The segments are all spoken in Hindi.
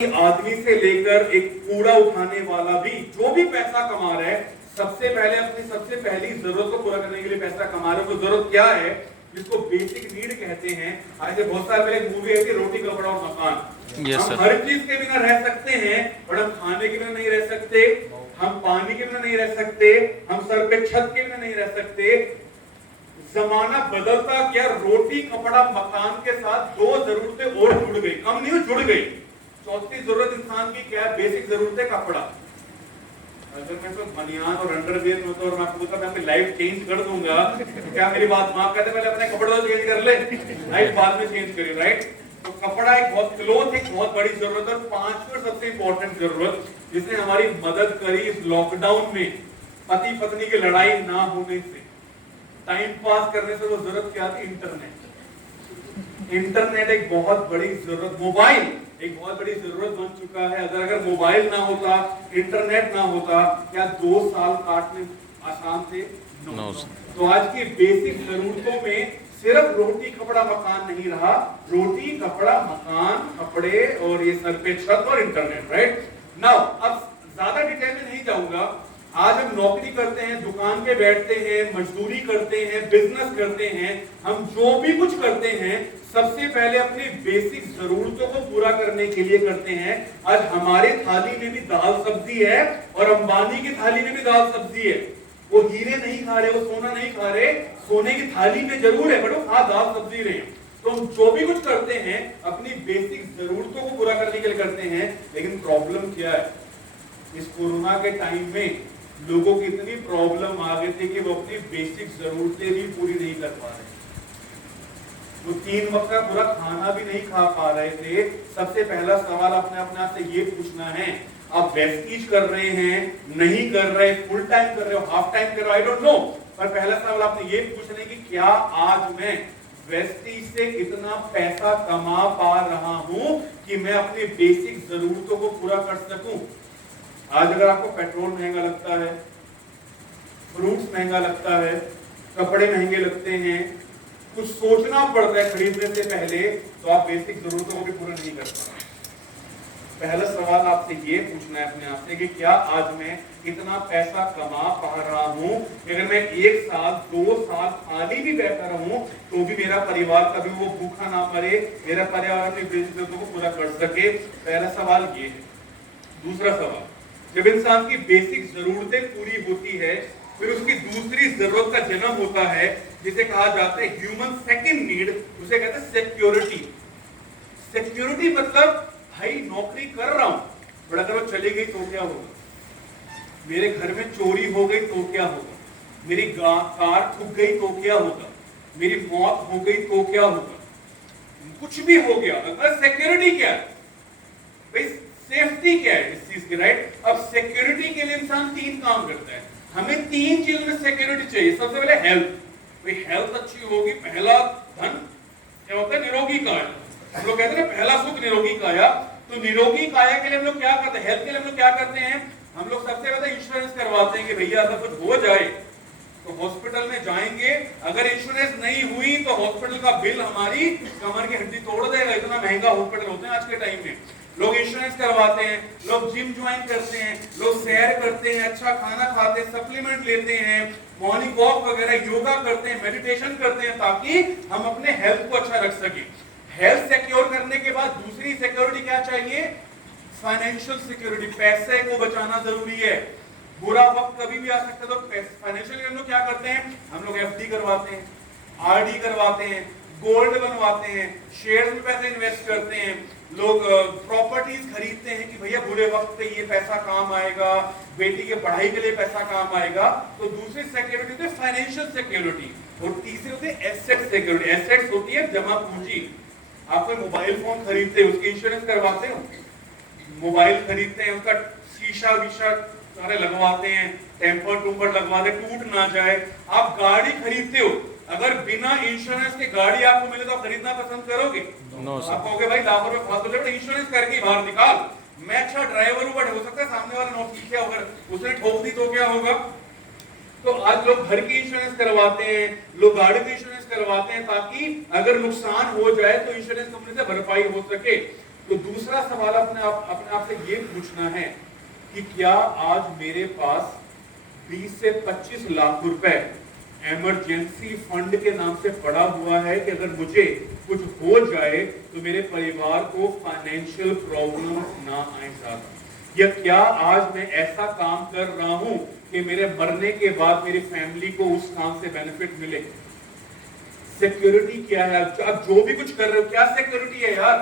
आदमी से लेकर एक कूड़ा उठाने वाला भी जो भी पैसा कमा रहा है, सबसे पहले अपनी सबसे पहली जरूरत को पूरा करने के लिए पैसा कमा रहे हो। तो जरूरत क्या है, जिसको बेसिक नीड कहते हैं। आज बहुत साल पहले एक मूवी आई थी, रोटी कपड़ा और मकान। हम हर चीज के बिना रह सकते हैं, पर हम खाने के बिना नहीं रह सकते, हम पानी के बिना नहीं रह सकते, हम सर पे छत के बिना नहीं रह सकते। जमाना बदलता क्या, रोटी कपड़ा मकान के साथ दो जरूरतें और जुड़ गई, कम नहीं जुड़ गई। चौथी जरूरत इंसान की क्या है, बेसिक जरूरत है कपड़ा। अगर मैं तो बनियान और अंडरवियर में तो और मैं आपको बोलता मैं अपनी लाइफ चेंज कर दूंगा, तो क्या मेरी बात माफ करते, पहले अपने कपड़े तो चेंज कर ले, लाइफ बाद में चेंज करिए, राइट। तो कपड़ा एक बहुत क्लोथ एक बहुत बड़ी जरूरत है। पांचवी सबसे इंपॉर्टेंट जरूरत जिसने हमारी मदद करी इस लॉकडाउन में, पति पत्नी की लड़ाई ना होने से, टाइम पास करने से, वो जरूरत क्या थी, इंटरनेट। इंटरनेट एक बहुत बड़ी जरूरत, मोबाइल एक बहुत बड़ी जरूरत बन चुका है। अगर मोबाइल ना होता, इंटरनेट ना होता, क्या 2 साल काटने आसान थे? नो। तो आज की बेसिक जरूरतों में सिर्फ रोटी कपड़ा मकान नहीं रहा, रोटी कपड़ा मकान कपड़े और ये सर पे छत और इंटरनेट, राइट। नाउ अब ज्यादा डिटेल में नहीं जाऊंगा। आज हम नौकरी करते हैं, दुकान पे बैठते हैं, मजदूरी करते हैं, बिजनेस करते हैं, हम जो भी कुछ करते हैं सबसे पहले अपनी बेसिक जरूरतों को पूरा करने के लिए करते हैं। आज हमारे थाली में भी दाल सब्जी है और अंबानी की थाली में भी दाल सब्जी है। वो हीरे नहीं खा रहे, वो सोना नहीं खा रहे, सोने की थाली में जरूर है, बट वो खा दाल सब्जी रहे। तो हम जो भी कुछ करते हैं अपनी बेसिक जरूरतों को पूरा करने के लिए करते हैं। लेकिन प्रॉब्लम क्या है, इस कोरोना के टाइम में लोगों की इतनी प्रॉब्लम आ गई थी कि वो अपनी बेसिक जरूरतें भी पूरी नहीं कर पा रहे, वो 3 वक्त का पूरा खाना भी नहीं खा पा रहे थे। सबसे पहला सवाल अपने आप से ये पूछना है, आप वेस्टीज कर रहे हैं, नहीं कर रहे, फुल टाइम कर रहे हो, हाफ टाइम कर रहे हो, आई डोंट नो, पर पहला सवाल आपने ये पूछना है कि क्या आज मैं वेस्टीज से इतना पैसा कमा पा रहा हूं कि मैं अपनी बेसिक जरूरतों को पूरा कर सकूं। आज अगर आपको पेट्रोल महंगा लगता है, फ्रूट्स महंगा लगता है, कपड़े महंगे लगते हैं, कुछ सोचना पड़ता है खरीदने से पहले, तो आप बेसिक जरूरतों को भी पूरा नहीं कर पा रहे। पहला सवाल आपसे ये पूछना है अपने आप से कि क्या आज मैं इतना पैसा कमा पा रहा हूं कि अगर मैं 1 साल 2 साल खाली भी बैठा रहूं तो भी मेरा परिवार कभी वो भूखा ना मरे, मेरा परिवार अपनी बेसिक जरूरतों को पूरा कर सके। पहला सवाल ये है। दूसरा सवाल, जब इंसान की बेसिक जरूरतें पूरी होती है, फिर उसकी दूसरी जरूरत का जन्म होता है, जिसे कहा जाता है ह्यूमन सेकंड नीड, उसे कहते हैं सिक्योरिटी। सिक्योरिटी मतलब भाई नौकरी कर रहा हूं, बट अगर वो चली गई तो क्या होगा, मेरे घर में चोरी हो गई तो क्या होगा, मेरी कार ठुक गई तो क्या होगा, मेरी मौत हो गई तो क्या होगा, कुछ भी हो गया, अगर सिक्योरिटी क्या है भाई, सेफ्टी क्या है इस चीज की, राइट। अब सिक्योरिटी के लिए इंसान 3 काम करता है। हमें 3 चीजों में सिक्योरिटी चाहिए। सबसे पहले हेल्थ, भाई हेल्थ अच्छी होगी, पहला धन क्या होता है, निरोगी काया। हम लोग कहते हैं ना, पहला सुख निरोगी काया। तो निरोगी काया के लिए हम लोग क्या करते हैं, हेल्थ के लिए हम लोग क्या करते हैं, हम लोग सबसे पहले इंश्योरेंस करवाते हैं कि भैया अगर कुछ हो जाए तो हॉस्पिटल में जाएंगे, अगर इंश्योरेंस नहीं हुई तो हॉस्पिटल का बिल हमारी कमर की हड्डी तोड़ देगा। इतना महंगा हॉस्पिटल होते हैं आज के टाइम में। लोग इंश्योरेंस करवाते हैं, लोग जिम ज्वाइन करते हैं, लोग सैर करते हैं, अच्छा खाना खाते हैं, सप्लीमेंट लेते हैं, मॉर्निंग वॉक वगैरह, योगा करते हैं, मेडिटेशन करते हैं, ताकि हम अपने हेल्थ को अच्छा रख सके। हेल्थ सिक्योर करने के बाद दूसरी सिक्योरिटी क्या चाहिए, फाइनेंशियल सिक्योरिटी। पैसे को बचाना जरूरी है, बुरा वक्त कभी भी आ सकता है। तो फाइनेंशियली हम लोग क्या करते हैं, हम लोग एफडी करवाते हैं, आरडी करवाते हैं, गोल्ड बनवाते हैं, शेयर्स में पैसे इन्वेस्ट करते हैं, लोग प्रॉपर्टीज खरीदते हैं कि भैया बुरे वक्त पे ये पैसा काम आएगा, बेटी के पढ़ाई के लिए पैसा काम आएगा। तो दूसरी सिक्योरिटी होती है फाइनेंशियल सिक्योरिटी, और तीसरी होती है एसेट सिक्योरिटी। एसेट्स होती है जमा पूंजी। आप कोई मोबाइल फोन खरीदते हैं, उसकी इंश्योरेंस करवाते हो, मोबाइल खरीदते हैं, उसका शीशा वीशा सारे लगवाते हैं, टेम्पर टूम्पर लगवाते, टूट ना जाए। आप गाड़ी खरीदते हो, अगर बिना इंश्योरेंस के गाड़ी आपको मिले तो आप खरीदना पसंद करोगे? आप कहोगे भाई लाखों रुपए फालतू ले, इंश्योरेंस करके बाहर निकाल। मैं अच्छा ड्राइवर हूं, बट हो सकता है सामने वाला नौकरी क्या होगा, उसने ठोक दी तो क्या होगा। तो आज लोग घर की इंश्योरेंस करवाते हैं, लोग गाड़ी की इंश्योरेंस करवाते हैं, ताकि अगर नुकसान हो जाए तो इंश्योरेंस कंपनी से भरपाई हो सके। तो दूसरा सवाल अपने आप से ये पूछना है कि क्या आज मेरे पास 20 से 25 लाख रुपए इमरजेंसी फंड के नाम से पड़ा हुआ है कि अगर मुझे कुछ हो जाए तो मेरे परिवार को फाइनेंशियल प्रॉब्लम ना आए ज्यादा, या क्या आज मैं ऐसा काम कर रहा हूं कि मेरे मरने के बाद मेरी फैमिली को उस काम से बेनिफिट मिले? सिक्योरिटी क्या है? आप जो भी कुछ कर रहे हो क्या सिक्योरिटी है यार?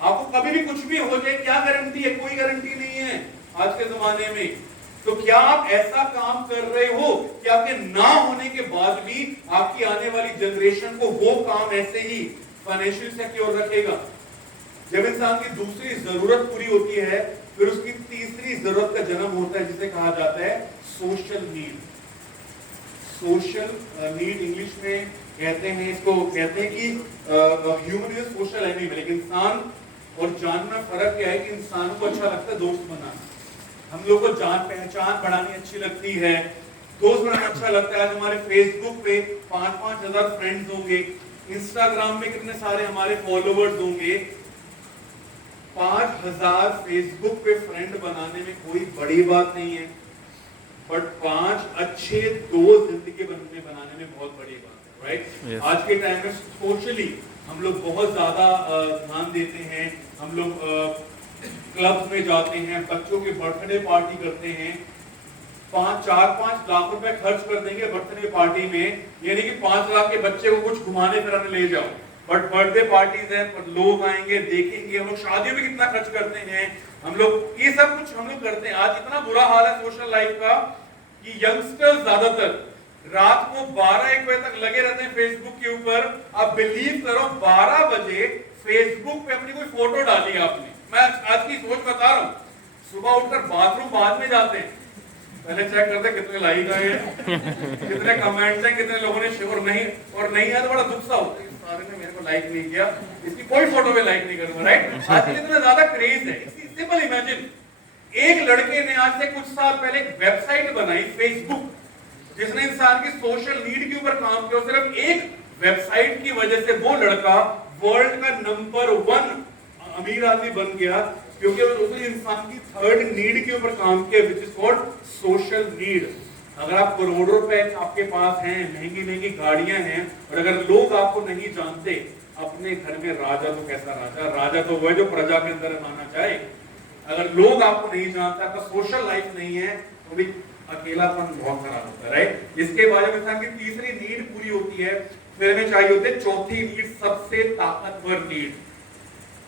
आपको कभी भी कुछ भी हो जाए क्या गारंटी है? कोई गारंटी नहीं है आज के जमाने में। तो क्या आप ऐसा काम कर रहे हो कि आपके ना होने के बाद भी आपकी आने वाली जनरेशन को वो काम ऐसे ही फाइनेंशियल सिक्योर रखेगा? जब इंसान की दूसरी जरूरत पूरी होती है फिर उसकी तीसरी जरूरत का जन्म होता है जिसे कहा जाता है social need. Social need English में कहते हैं, इसको कहते हैं कि ह्यूमन इज सोशल एनिमल। लेकिन इंसान और जानवर में फर्क क्या है कि इंसान को अच्छा लगता है दोस्त बनाना, हम लोग को जान पहचान बढ़ानी अच्छी लगती है, दोस्त बनाना अच्छा लगता है। आज हमारे फेसबुक पे 5-5 हजार फ्रेंड्स होंगे, इंस्टाग्राम में कितने सारे हमारे फॉलोवर्स होंगे। 5000 फेसबुक पे फ्रेंड बनाने में कोई बड़ी बात नहीं है, बट 5 अच्छे दोस्त जिंदगी बनाने में बहुत बड़ी बात है, राइट? yes. आज के टाइम में सोशली हम लोग बहुत ज्यादा ध्यान देते हैं, हम लोग क्लब्स में जाते हैं, बच्चों के बर्थडे पार्टी करते हैं, 4-5 लाख रुपए खर्च कर देंगे बर्थडे पार्टी में, यानी कि 5 लाख के बच्चे को कुछ घुमाने फिराने ले जाओ। बट बर्थडे पार्टीज है, लोग आएंगे देखेंगे। हम लोग शादियों में कितना खर्च करते हैं, हम लोग ये सब कुछ हम लोग करते हैं। आज इतना बुरा हाल है सोशल लाइफ का कि यंगस्टर्स ज्यादातर रात को 12-1 बजे तक लगे रहते हैं फेसबुक के ऊपर। आप बिलीव करो 12 बजे फेसबुक पे अपनी कोई फोटो डाली आपने, मैं आज की सोच बता रहा हूं, सुबह उठकर बाथरूम बाद में जाते हैं, पहले चेक करते हैं कितने लाइक आए हैं, कितने कमेंट्स हैं, कितने लोगों ने शेयर नहीं आया तो बड़ा दुख सा होता है, सारे ने मेरे को लाइक नहीं किया, इसकी कोई फोटो पे लाइक नहीं करूंगा, राइट? आजकल इतना ज्यादा क्रेज है। सिंपल इमेजिन, एक लड़के ने आज से कुछ साल पहले एक वेबसाइट बनाई फेसबुक, जिसने इंसान की सोशल नीड के ऊपर काम किया। सिर्फ एक वेबसाइट की वजह से वो लड़का वर्ल्ड का नंबर 1 अमीर आदमी बन गया, क्योंकि उसने इंसान की थर्ड नीड के ऊपर काम किया, which is called social need. अगर आप करोड़ों रुपए आपके पास हैं, महंगी गाड़ियां हैं, और अगर लोग आपको नहीं जानते, अपने घर में राजा तो कैसा राजा तो वो है जो प्रजा के अंदर रहना चाहे। अगर लोग आपको नहीं जानते, आपका सोशल लाइफ नहीं है, तो भी अकेलापन बहुत खराब होता है, राइट? इसके बाद जब इंसान की तीसरी नीड पूरी होती है, फिर हमें चाहिए होते चौथी नीड, सबसे ताकतवर नीड,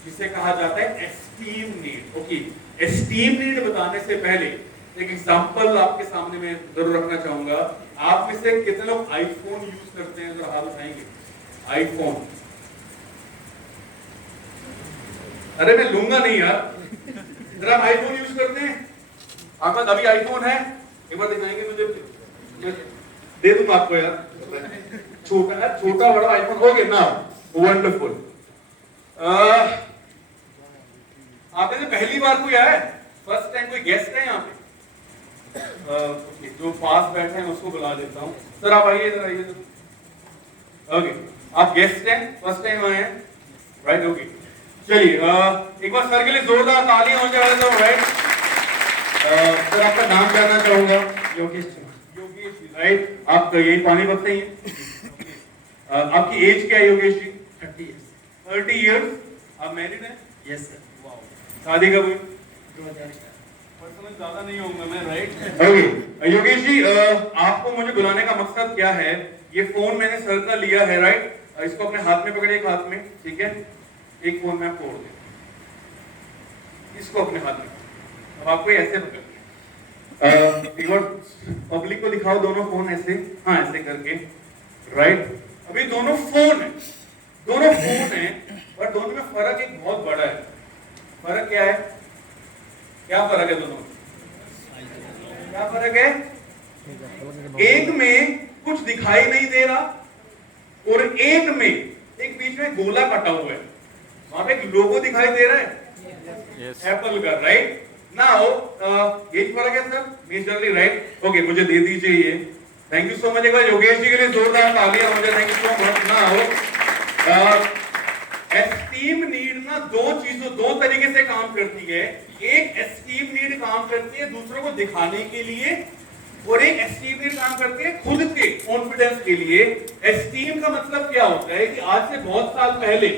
जिसे कहा जाता है esteem need. Okay, esteem need बताने से पहले एक एग्जांपल आपके सामने मैं जरूर रखना चाहूंगा। आप में से कितने लोग आईफोन यूज करते हैं? जरा हाथ उठाएंगे। आईफोन, अरे मैं लूंगा नहीं यार, जरा आईफोन यूज करते हैं? आपका अभी आईफोन है? एक बार दिखाएंगे मुझे, दे दूंगा आपको यार, छोटा बड़ा आईफोन हो गया ना, वंडरफुल। आपने से पहली बार कोई आया है? फर्स्ट टाइम कोई गेस्ट है यहाँ पे? जो पास बैठे हैं उसको बुला देता हूँ। सर आप आइए, इधर आइए। ओके, आप गेस्ट हैं, फर्स्ट टाइम आए हैं, राइट? ओके, चलिए एक बार सर के लिए जोरदार तालियां हो जाए तो, राइट? सर आपका नाम जानना चाहूंगा। योगेश, राइट? आप यही पानीपत से ही हैं? आपकी एज क्या है योगेश जी? 30 इयर्स। आप मैरिड हैं? Yes sir. वाओ, शादी कब हुई? 2004। पर्सनल ज्यादा नहीं होऊंगा मैं, राइट? ओके योगेश जी, आपको मुझे बुलाने का मकसद क्या है? ये फोन मैंने सर का लिया है, राइट? इसको अपने हाथ में पकड़िए, एक हाथ में, ठीक है? एक फोन में तोड़ दे, इसको अपने हाथ में, अब आपको ऐसे पकड़ना एक बार पब्लिक को दिखाओ, दोनों फोन ऐसे, हाँ ऐसे करके, राइट? अभी दोनों फोन है, पर दोनों में फर्क एक बहुत बड़ा है। फर्क क्या है? क्या फर्क है दोनों में? क्या फर्क है? एक में कुछ दिखाई नहीं दे रहा और एक में एक बीच में गोला कटा हुआ है, वहां पे एक लोगो दिखाई दे रहा है एप्पल का, राइट? नाउ ये फर्क है सर, मेजरली, राइट? ओके, मुझे दे दीजिए ये। Thank you so much. एक बार योगेश जी के लिए जोरदार तालियां हो जाए। Thank you so much. Now esteem need ना ना दो तरीके से काम करती है। एक एस्टीम नीड काम करती है दूसरों को दिखाने के लिए, और एक एस्टीम नीड काम करती है खुद के कॉन्फिडेंस के लिए। एस्टीम का मतलब क्या होता है कि आज से बहुत साल पहले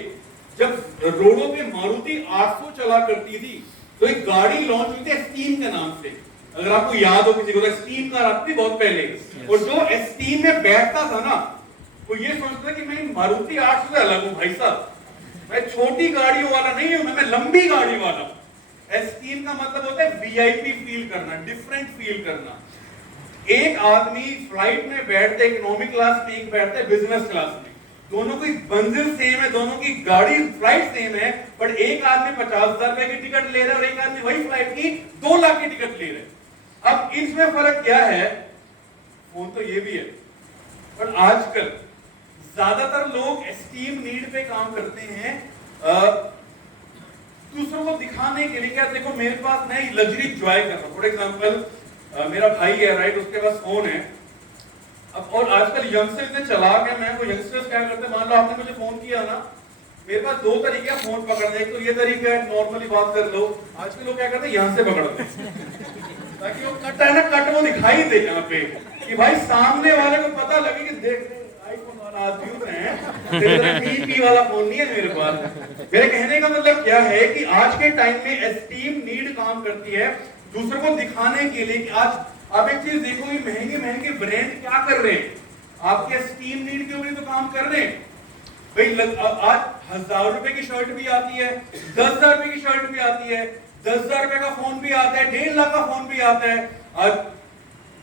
जब रोडों पे मारुति 800 चला करती थी तो एक गाड़ी लॉन्च हुई थी एस्टीम के नाम से, अगर आपको याद हो किसी को, तो एस्टीम का आती बहुत पहले। और जो एस्टीम में बैठता था ना वो ये सोचता कि मैं मारुति 800 से अलग हूं भाई साहब, मैं छोटी गाड़ियों वाला नहीं हूं, मैं लंबी गाड़ी वाला हूं। एस्टीम का मतलब होता है वीआईपी फील करना, डिफरेंट फील करना। एक आदमी फ्लाइट में बैठता है इकोनॉमिक क्लास में, एक बैठता है बिजनेस क्लास में, दोनों की मंजिल सेम है, दोनों की गाड़ी फ्लाइट सेम है, बट एक आदमी 50,000 रुपए की टिकट ले रहा है और एक आदमी वही फ्लाइट की 2 लाख की टिकट ले रहा है। अब इसमें फर्क क्या है? फोन तो ये भी है, पर आजकल ज्यादातर लोग एस्टीम नीड पे काम करते हैं दूसरों को दिखाने के लिए। क्या देखो मेरे पास मैं लग्जरी एंजॉय कर रहा हूं, फॉर एग्जांपल मेरा भाई है राइट, उसके पास फोन है। अब और आजकल यंगस्टर्स इतने चालाक है, मैं वो यंगस्टर्स क्या करते हैं, मान लो आपने मुझे फोन किया ना, मेरे पास 2 तरीके हैं फोन पकड़ने। एक तो ये तरीका है नॉर्मली बात कर लो, आजकल लोग क्या करते हैं यहां से पकड़ते हैं ताकि वो कट है ना, कट वो दिखाई दे यहाँ पे कि भाई सामने वाले को पता लगे कि देख आईफोन वाला आदमी है, टीपी वाला फोन नहीं है मेरे पास। मेरे कहने का मतलब क्या है कि आज के टाइम में एस्टीम नीड काम करती है दूसरों को दिखाने के लिए। कि आज आप एक चीज देखो, ये महंगे महंगे ब्रांड क्या कर रहे हैं, आपके एस्टीम नीड के ऊपर तो काम कर रहे हैं भाई। आज 1,000 रुपए की शर्ट भी आती है, 10,000 रुपए की शर्ट भी आती है, 10,000 रुपए का फोन भी आता है, 1.5 लाख का फोन भी आता है, आज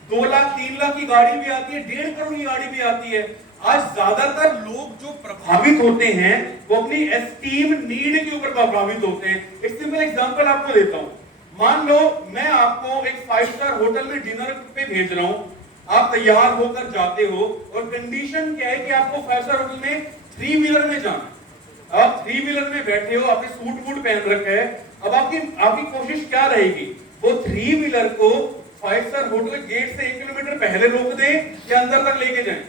2 लाख 3 लाख की गाड़ी भी आती है, 1.5 करोड़ की गाड़ी भी आती है। आज ज्यादातर लोग जो प्रभावित होते हैं वो अपनी एस्टीम नीड के ऊपर प्रभावित होते हैं। एक सिंपल एग्जांपल आपको देता हूं, मान लो मैं आपको एक 5 स्टार होटल में डिनर पे भेज रहा हूं, आप तैयार होकर जाते हो और कंडीशन क्या है कि आपको 5 स्टार होटल में 3 व्हीलर में जाना है। आप 3 व्हीलर में बैठे हो, आपने सूट बूट पहन रखा है, अब आपकी कोशिश क्या रहेगी, वो 3 व्हीलर को 5 स्टार होटल गेट से 1 किलोमीटर पहले रोक दे या अंदर तक लेके जाए?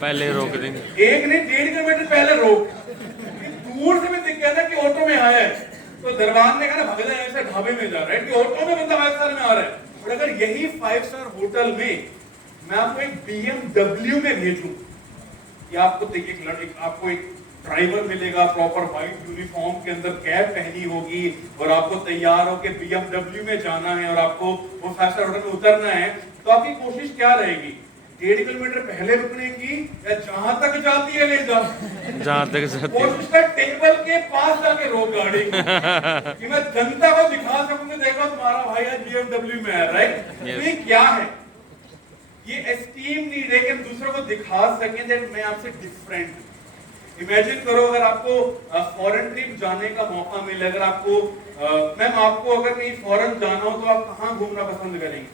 पहले रोक देंगे। एक नहीं 1.5 किलोमीटर पहले रोक। दूर से भी दिख गया ना कि ऑटो में आया है तो दरबान ने कहा भगला ऐसे ढाबे में जा रहा है कि ऑटो में बंदा 5 स्टार में आ रहा है। और अगर यही 5 स्टार होटल में मैं आपको एक BMW में भेजूं कि आपको एक ड्राइवर मिलेगा प्रॉपर व्हाइट यूनिफॉर्म के अंदर, कैप पहनी होगी और आपको तैयार होकर BMW में जाना है और आपको वो 5 स्टार होटल में उतरना है, तो आपकी कोशिश क्या रहेगी? 1.5 किलोमीटर पहले रुकने की या जहां तक जाती है ले जाओ, जहां तक जाती है उसका टेबल के पास जाके रोक गाड़ी कि मैं जनता को दिखा सकूं कि देखो तुम्हारा भाई आज BMW में है, राइट? तो ये क्या है? ये एस्टीम नीड है कि हम दूसरों को दिखा सकें दैट मैं आपसे डिफरेंट। इमेजिन करो अगर आपको फॉरेन ट्रिप जाने का मौका मिले, अगर आपको मैम आपको अगर कहीं फॉरेन जाना हो तो आप कहाँ घूमना पसंद करेंगे?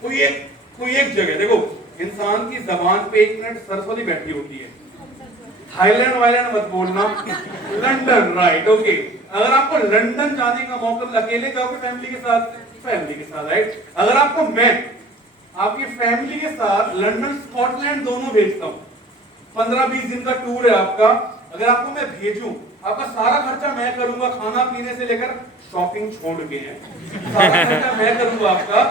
कोई एक जगह। देखो इंसान की जबान पे 1 मिनट सरस्वती बैठी होती है, थाईलैंड वाईलैंड मत बोलना, लंदन, राइट? ओके, अगर आपको लंदन जाने का मौका, अकेले जाओगे फैमिली के साथ? फैमिली के साथ, राइट? अगर आपको मैं आपकी फैमिली के साथ लंदन स्कॉटलैंड दोनों भेजता हूं, 15-20 दिन का टूर है आपका, अगर आपको मैं भेजूं, आपका सारा खर्चा मैं करूंगा, खाना पीने से लेकर शॉपिंग छोड़ के है, सारा खर्चा मैं करूंगा आपका।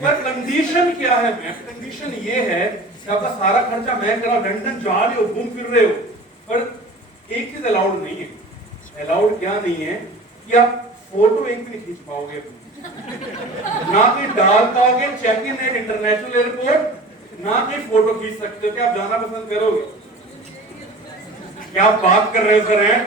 पर कंडीशन क्या है मैम? कंडीशन ये है कि आपका सारा खर्चा मैं करा, लंदन जा रहे हो, घूम फिर रहे हो, पर एक चीज अलाउड नहीं है। अलाउड क्या नहीं है? कि आप फोटो एक भी नहीं खींच पाओगे, ना कि डाल पाओगे check in at international airport, ना कि फोटो खींच सकते हो। क्या आप जाना पसंद करोगे? क्या आप बात कर रहे हो सर? हैं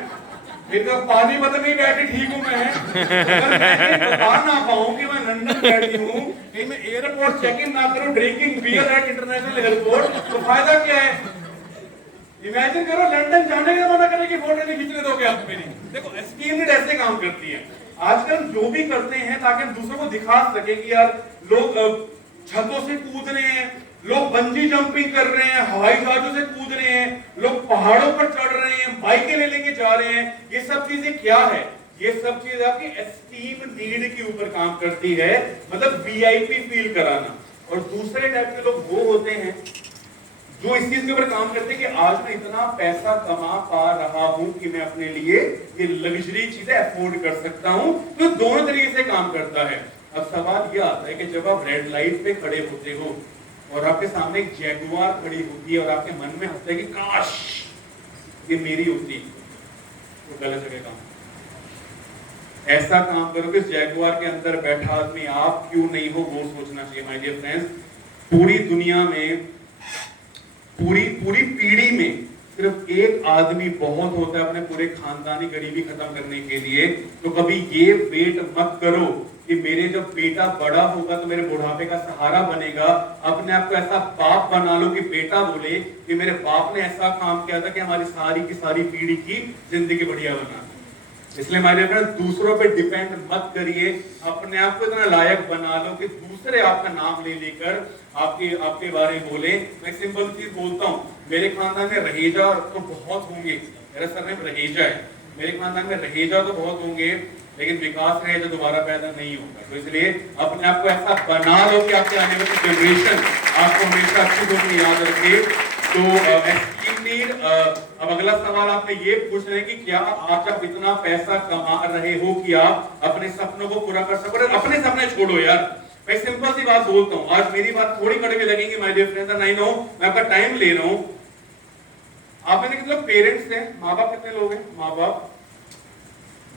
तो पानीपत में बैठी ठीक हूं मैं, अगर मैं बता ना पाऊं कि मैं लंदन बैठी हूं, कि मैं एयरपोर्ट चेक इन ना करूं drinking beer at international airport, तो फायदा क्या है? इमेजिन करो लंदन जाने का मना करे कि फोटो नहीं खींचने दोगे आप मेरी। देखो एस्टीम नीड ऐसे काम करती है। आजकल जो भी करते हैं ताकि हम दूसरों को दिखा सके कि यार लोग छतों से कूद रहे हैं, लोग बंजी जंपिंग कर रहे हैं, हवाई जहाजों से कूद रहे हैं, लोग पहाड़ों पर चढ़ रहे हैं, बाइकें ले लेके जा रहे हैं, ये सब चीजें क्या है? ये सब चीजें आपकी एस्टीम नीड के ऊपर काम करती है, मतलब वीआईपी फील कराना। और दूसरे टाइप के लोग वो होते हैं जो इस चीज के ऊपर काम करते हैं कि आज मैं इतना पैसा कमा पा रहा हूं कि मैं अपने लिए ये लग्जरी चीजें अफोर्ड कर सकता हूं। तो दोनों तरीके से काम करता है। अब सवाल यह आता है कि जब आप रेड लाइट पे खड़े होते हो और आपके सामने एक जैगुआर खड़ी होती है और आपके मन में आता है कि काश ये मेरी होती, तो गलत जगह काम। ऐसा काम करो कि जैगुआर के अंदर बैठा आदमी आप क्यों नहीं हो, वो सोचना चाहिए माय डियर फ्रेंड्स। पूरी दुनिया में, पूरी पीढ़ी में सिर्फ एक आदमी बहुत होता है अपने पूरे खानदानी गरीबी खत्म करने के लिए। तो कभी ये वेट मत करो कि मेरे जब बेटा बड़ा होगा तो मेरे बुढ़ापे का सहारा बनेगा। अपने आप को ऐसा बाप बना लो कि बेटा बोले कि मेरे बाप ने ऐसा काम किया था कि हमारी सारी की सारी पीढ़ी की जिंदगी बढ़िया बना। इसलिए हमारे दूसरों पे डिपेंड मत करिए, अपने आप को इतना लायक बना लो कि दूसरे आपका नाम ले लेकर आपके बारे में बोले। मैं सिंपल चीज बोलता हूँ, मेरे खानदान में रहेजा तो बहुत होंगे, मेरा सरनेम रहेजा है, मेरे खानदान में रहेजा तो बहुत होंगे, लेकिन विकास रहेजा दोबारा पैदा नहीं होगा। तो इसलिए अपने आप को ऐसा बना लो कि आपके आने वाली जनरेशन आपको हमेशा अच्छी रूप में याद रखे। तो अब अगला सवाल आपने ये पूछना है कि क्या आज आप इतना पैसा कमा रहे हो कि आप अपने सपनों को पूरा कर सको। अपने सपने छोड़ो यार, मैं सिंपल सी बात बोलता हूँ, आज मेरी बात थोड़ी कड़वी लगेंगी my dear friends, I know, मैं आपका टाइम ले रहा हूँ। आप में कितने पेरेंट्स हैं, माँ बाप कितने लोग हैं? माँ बाप,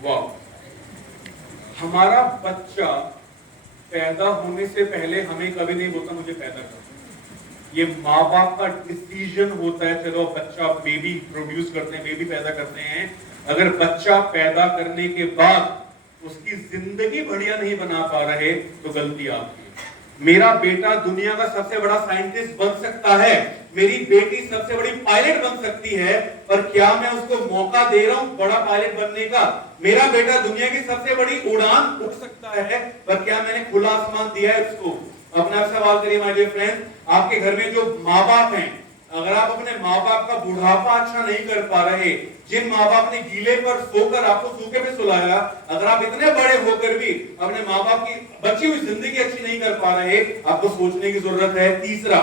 वाह। हमारा बच्चा पैदा होने से पहले हमें कभी नहीं बोलता मुझे पैदा कर, ये माँ बाप का डिसीजन होता है। चलो बच्चा बेबी प्रोड्यूस करते हैं, बेबी पैदा करते हैं, अगर बच्चा पैदा करने के बाद उसकी जिंदगी बढ़िया नहीं बना पा रहे तो गलती आपकी। मेरा बेटा दुनिया का सबसे बड़ा साइंटिस्ट बन सकता है, मेरी बेटी सबसे बड़ी पायलट बन सकती है, पर क्या मैं उसको मौका दे रहा हूं बड़ा पायलट बनने का? मेरा बेटा दुनिया की सबसे बड़ी उड़ान उड़ सकता है, पर क्या मैंने खुला आसमान दिया है उसको? अपना सवाल करिए माय डियर फ्रेंड। आपके घर में जो माँ बाप हैं, अगर आप अपने माँ बाप का बुढ़ापा अच्छा नहीं कर पा रहे, जिन माँ बाप ने गीले पर सोकर आपको सूखे पे सुलाया, अगर आप इतने बड़े होकर भी अपने माँ बाप की बची हुई जिंदगी अच्छी नहीं कर पा रहे, आपको सोचने की जरूरत है। तीसरा,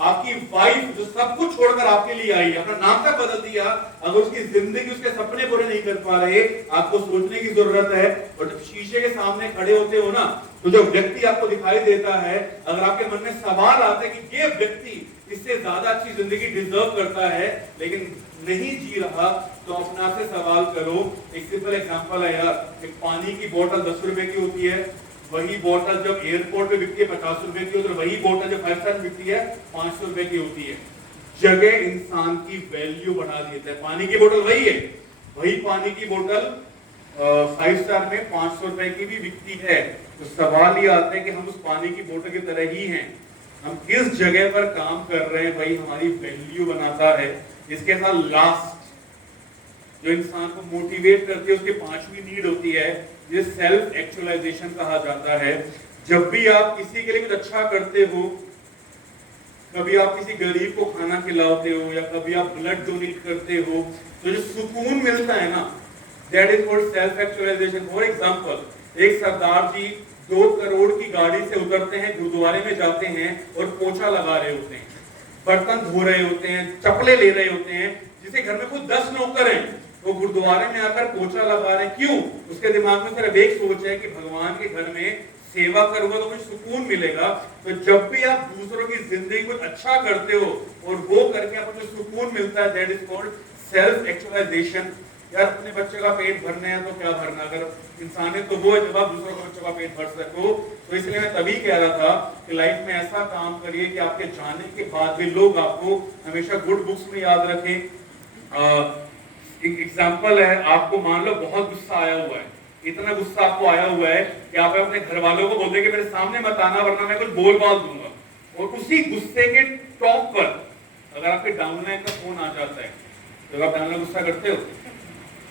आपकी वाइफ जो सब कुछ छोड़कर आपके लिए आई, अपना नाम तक बदल दिया, अगर उसकी जिंदगी, उसके सपने पूरे नहीं कर पा रहे, आपको सोचने की जरूरत है। और जब शीशे के सामने खड़े होते हो ना, तो जो व्यक्ति आपको दिखाई देता है, अगर आपके मन में सवाल आता है कि ये व्यक्ति इससे ज्यादा अच्छी जिंदगी डिजर्व करता है लेकिन नहीं जी रहा, तो अपने आप से सवाल करो। एक सिंपल एग्जांपल है यार, एक पानी की बोतल 10 रुपए की होती है, वही बोतल जब एयरपोर्ट पे बिकती है 50 रुपए की, और वही बोतल जब 5 स्टार बिकती है 500 रुपए की होती है। जगह इंसान की वैल्यू बढ़ा देता है। पानी की बोतल वही है, वही पानी की बोतल 5 स्टार में 500 रुपए की भी बिकती है। तो सवाल ये आता है कि हम उस पानी की बोतल की तरह ही हैं, हम किस जगह पर काम कर रहे हैं वही हमारी वैल्यू बनाता है। इसके साथ लास्ट जो इंसान को मोटिवेट करती है, उसकी 5वीं नीड होती है, जिसे सेल्फ एक्चुअलाइजेशन कहा जाता है। जब भी आप किसी के लिए कुछ अच्छा करते हो, कभी आप किसी गरीब को खाना खिलाते हो या कभी आप ब्लड डोनेट करते हो, तो जो सुकून मिलता है ना, that is called self actualization. For example, एक सरदार जी 2 करोड़ की गाड़ी से उतरते हैं, गुरुद्वारे में जाते हैं और पोछा लगा रहे होते हैं, बर्तन धो रहे होते हैं, चप्पलें ले रहे होते हैं, जिसे घर में खुद 10 नौकर हैं, वो गुरुद्वारे में आकर पोछा लगा रहे हैं। क्यों? उसके दिमाग में सिर्फ एक सोच है कि भगवान के घर में सेवा करूंगा तो मुझे सुकून मिलेगा। तो जब भी आप दूसरों की जिंदगी कुछ अच्छा करते हो और वो करके आपको जो सुकून मिलता है, that is called self actualization. यार अपने बच्चे का पेट भरना है तो क्या भरना, अगर इंसानियत तो वो है जब आप दूसरों के बच्चों का पेट भर सको। तो इसलिए मैं तभी कह रहा था कि लाइफ में ऐसा काम करिए कि आपके जाने के बाद भी लोग आपको हमेशा गुड बुक्स में याद रखें। एक एग्जांपल है, आपको मान लो बहुत गुस्सा आया हुआ है, इतना गुस्सा आपको आया हुआ है कि आप अपने घर वालों को बोलते हैं कि मेरे सामने मत आना वरना मैं कुछ बोल बाल दूंगा। और उसी गुस्से के टॉप पर अगर आपके डाउनलाइन का फोन आ जाता है, तो आप डाउनलाइन गुस्सा करते हो,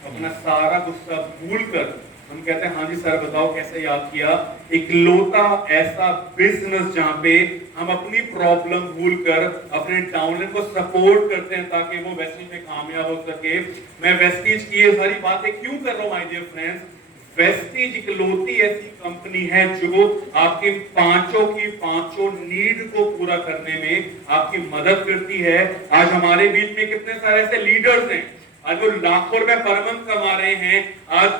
अपना सारा गुस्सा भूलकर हम कहते हैं हाँ जी सर बताओ कैसे याद किया। इकलौता ऐसा बिजनेस जहां पे हम अपनी प्रॉब्लम भूलकर अपने डाउनलाइन को सपोर्ट करते हैं ताकि वो वेस्टेज में कामयाब हो सके। मैं वेस्टेज की ये सारी बातें क्यों कर रहा हूं माय डियर फ्रेंड्स? वेस्टीज इकलौती ऐसी कंपनी है जो आपके पांचों की पांचों नीड को पूरा करने में आपकी मदद करती है। आज हमारे बीच में कितने सारे ऐसे लीडर्स हैं, आज वो लाखों रुपए पर मंथ कमा रहे हैं। आज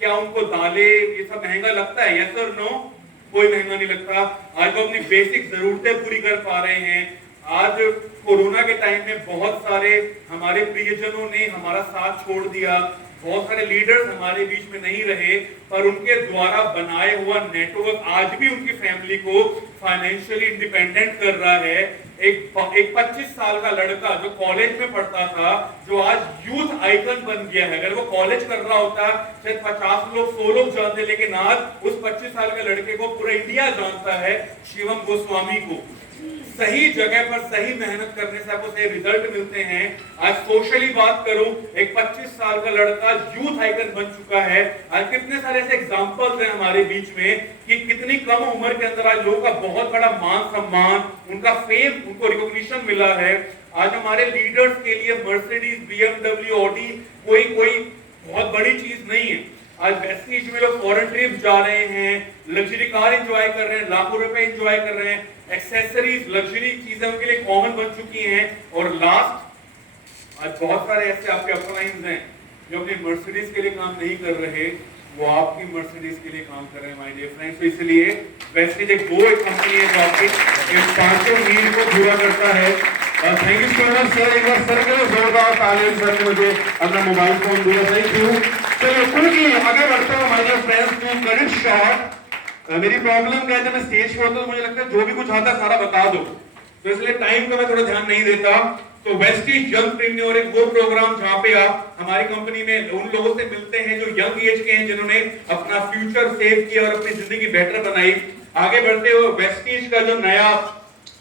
क्या उनको दालें ये सब महंगा लगता है? यस और नो? कोई महंगा नहीं लगता। आज वो अपनी बेसिक जरूरतें पूरी कर पा रहे हैं। आज कोरोना के टाइम में बहुत सारे हमारे प्रियजनों ने हमारा साथ छोड़ दिया, बहुत सारे लीडर्स हमारे बीच में नहीं रहे, पर उनके द्वारा बनाए हुआ नेटवर्क आज भी उनकी फैमिली को फाइनेंशियली इंडिपेंडेंट कर रहा है। एक 25 साल का लड़का जो कॉलेज में पढ़ता था, जो आज यूथ आइकन बन गया है, अगर वो कॉलेज कर रहा होता शायद 50 लोग 100 लोग जानते, लेकिन आज उस 25 साल के लड़के को पूरा इंडिया जानता है, शिवम गोस्वामी को। सही जगह पर सही मेहनत करने से आपको सही रिजल्ट मिलते हैं। आज सोशली बात करूं, एक 25 साल का लड़का यूथ आइकन बन चुका है। आज कितने सारे ऐसे एग्जांपल्स हैं हमारे बीच में कि कितनी कम उम्र के अंदर आज लोगों का बहुत बड़ा मान सम्मान, उनका फेम, उनको रिकॉग्निशन मिला है। आज हमारे लीडर्स के लिए मर्सिडीज, BMW, ऑडी कोई बहुत बड़ी चीज नहीं है। आज वेस्टीज में लोग फॉरेन ट्रिप जा रहे हैं, लग्जरी कार एंजॉय कर रहे हैं, लाखों रुपए एंजॉय कर रहे हैं, एक्सेसरीज, लग्जरी चीजें उनके लिए कॉमन बन चुकी हैं। और लास्ट, आज बहुत सारे ऐसे आपके अपलाइंस हैं जो अपनी मर्सिडीज के लिए काम नहीं कर रहे, वो आपकी मर्सिडीज के लिए काम कर रहे हैं माय डियर फ्रेंड्स। तो इसलिए वेस्टीज एक कंपनी है जो आपके इन पांचों नीड को पूरा करता है। Thank you so much sir. एक बार सर के जोरदार तालियां सर ने मुझे अपना मोबाइल फोन दिया, थैंक यू। चलिए क्योंकि आगे बढ़ते हैं my dear friends to correct shot. मेरी प्रॉब्लम क्या है, जब मैं स्टेज पे होता हूं तो मुझे लगता है जो भी कुछ आता है सारा बता दो, तो इसलिए टाइम का मैं थोड़ा ध्यान नहीं देता। तो वेस्टीज यंगप्रेन्योर एक वो प्रोग्राम जहां पे आप हमारी कंपनी में उन लोगों से मिलते हैं जो यंग एज के हैं, जिन्होंने अपना फ्यूचर सेव किया और अपनी जिंदगी बेटर बनाई। आगे बढ़ते हुए वेस्टीज का जो नया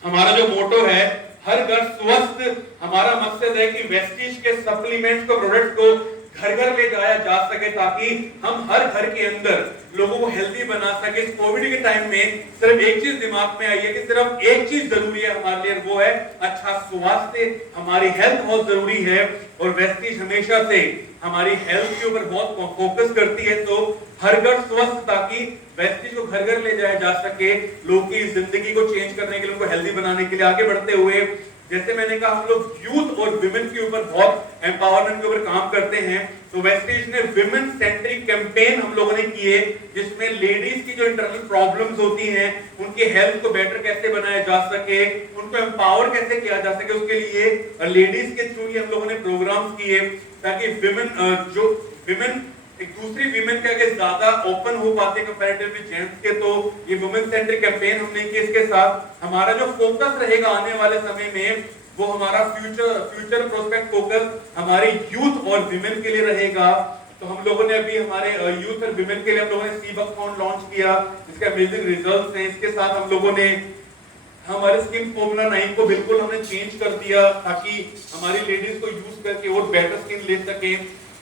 हमारा जो मोटो है, हर घर स्वस्थ, हमारा मकसद है कि वेस्टीज के सप्लीमेंट्स को, प्रोडक्ट को घर घर ले जाया जा सके, ताकि हम हर घर के अंदर लोगों को हेल्दी बना सके। इस कोविड के टाइम में सिर्फ एक चीज दिमाग में आई है कि सिर्फ एक चीज जरूरी है हमारे लिए, वो है अच्छा स्वास्थ्य। हमारी हेल्थ बहुत जरूरी है और वेस्टीज हमेशा से हमारी हेल्थ के ऊपर बहुत फोकस करती है। तो हर घर स्वस्थ, ताकि वेस्टीज को घर घर ले जाया जा सके, लोगों की जिंदगी को चेंज करने के लिए, उनको हेल्दी बनाने के लिए। आगे बढ़ते हुए, जैसे मैंने कहा, हम लोग यूथ और विमेन के ऊपर बहुत एम्पावरमेंट के ऊपर काम करते हैं। तो वेस्टीज ने विमेन सेंट्रिक कैंपेन हम लोगों ने किए, जिसमें लेडीज की जो इंटरनल प्रॉब्लम्स होती हैं, उनकी हेल्थ को बेटर कैसे बनाया जा सके, उनको एम्पावर कैसे किया जा सके, उसके लिए लेडीज के थ्रू ही हम लोगों ने प्रोग्राम्स किए, ताकि विमेन एक दूसरी विमेन के आगे ज्यादा ओपन हो पाते कंपैरेटिवली जेंट्स के। तो ये वुमेन सेंट्रिक कैंपेन हमने किया। इसके साथ हमारा जो फोकस रहेगा आने वाले समय में, वो हमारा फ्यूचर प्रोस्पेक्ट फोकस हमारे यूथ और विमेन के लिए रहेगा। तो हम लोगों ने अभी हमारे यूथ और विमेन के लिए हम लोगों ने सीबक अकाउंट लॉन्च किया, जिसके अमेजिंग रिजल्ट्स हैं। इसके साथ हम लोगों ने हमारे स्किन फॉर्मूला 9 को बिल्कुल हमने चेंज कर दिया, ताकि हमारी लेडीज को यूज करके और बेटर स्किन ले सके।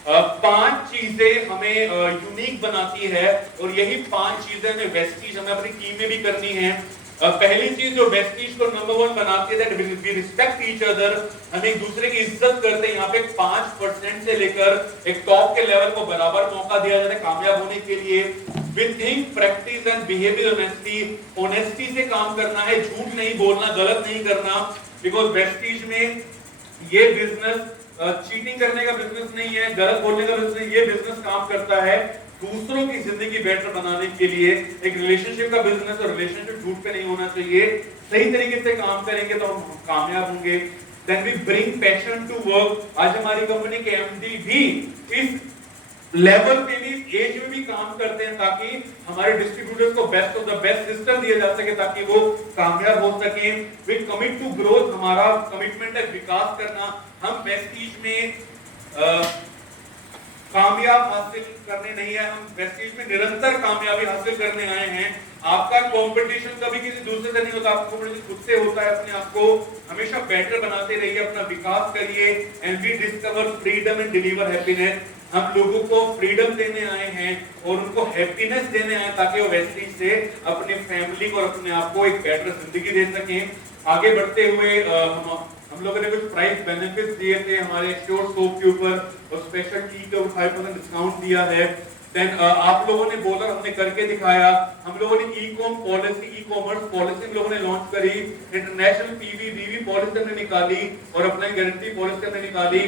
5 चीजें हमें यूनिक बनाती है, और यही 5 चीजें हमें वेस्टीज हमें अपनी टीम में भी करनी है। पहली चीज जो वेस्टीज को नंबर 1 बनाती है, that we respect each other. हम एक दूसरे की इज्जत करते हैं। यहाँ पे 5% से लेकर एक टॉप के लेवल को बराबर मौका दिया जाता है कामयाब होने के लिए। We think, practice and behaviour honesty. Honesty से काम करना है, झूठ नहीं बोलना, गलत नहीं करना, बिकॉज वेस्टीज में ये बिजनेस चीटिंग करने का बिजनेस नहीं है, गलत बोलने का बिजनेस नहीं, ये बिजनेस काम करता है दूसरों की जिंदगी बेटर बनाने के लिए। एक रिलेशनशिप का बिजनेस, और रिलेशनशिप झूठ पे नहीं होना चाहिए। सही तरीके से काम करेंगे तो हम कामयाब होंगे। Then we bring passion to work. आज हमारी कंपनी के एमडी भी इस लेवल पे भी, इस एज में भी काम करते हैं, ताकि हमारे डिस्ट्रीब्यूटर्स को best of the best system दिया जा सके, ताकि वो कामयाब हो सके। We commit to growth. हमारा कमिटमेंट है विकास करना। हम वेस्टीज में कामयाब हासिल करने नहीं है, हम वेस्टीज में निरंतर कामयाबी हासिल करने आए हैं। आपका कंपटीशन कभी किसी दूसरे से नहीं होता, आपको कंपटीशन खुद से होता है। अपने आप को हमेशा बेटर बनाते रहिए, अपना विकास करिए। And we discover freedom and deliver happiness. हम लोगों को फ्रीडम देने आए हैं और उनको हैप्पीनेस देने आए, ताकि वो वेस्टीज से अपनी फैमिली को और अपने आप को एक बेटर जिंदगी दे सकें। आगे बढ़ते हुए हम लोगों ने कुछ प्राइस बेनिफिट्स दिए थे हमारे श्योर सोप के ऊपर, और स्पेशल टी के ऊपर 5% डिस्काउंट दिया है। देन आप लोगों ने बोला, हमने करके दिखाया। हम लोगों ने ई कॉमर्स पॉलिसी हम लोगों ने लॉन्च करी। इंटरनेशनल पीवी बीवी पॉलिसी हमने निकाली और अपना गारंटी पॉलिसी हमने निकाली।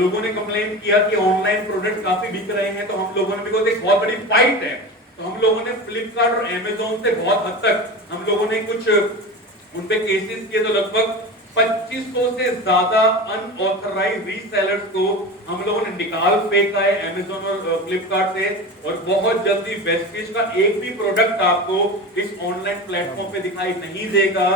लोगों ने कंप्लेन किया कि ऑनलाइन प्रोडक्ट काफी बिक रहे हैं, तो हम लोगों ने, बिकॉज़ एक बहुत बड़ी फाइट है, तो हम लोगों ने फ्लिपकार्ट और अमेज़न से बहुत हद तक हम लोगों ने कुछ उन पे केसेस किए। तो लगभग 2500 से ज्यादा अनऑथराइज्ड रीसेलर्स को हम लोगों ने निकाल फेंका है अमेज़न और फ्लिपकार्ट से। और बहुत जल्दी वेस्टीज का एक भी प्रोडक्ट आपको इस ऑनलाइन प्लेटफॉर्म पे दिखाई नहीं देगा।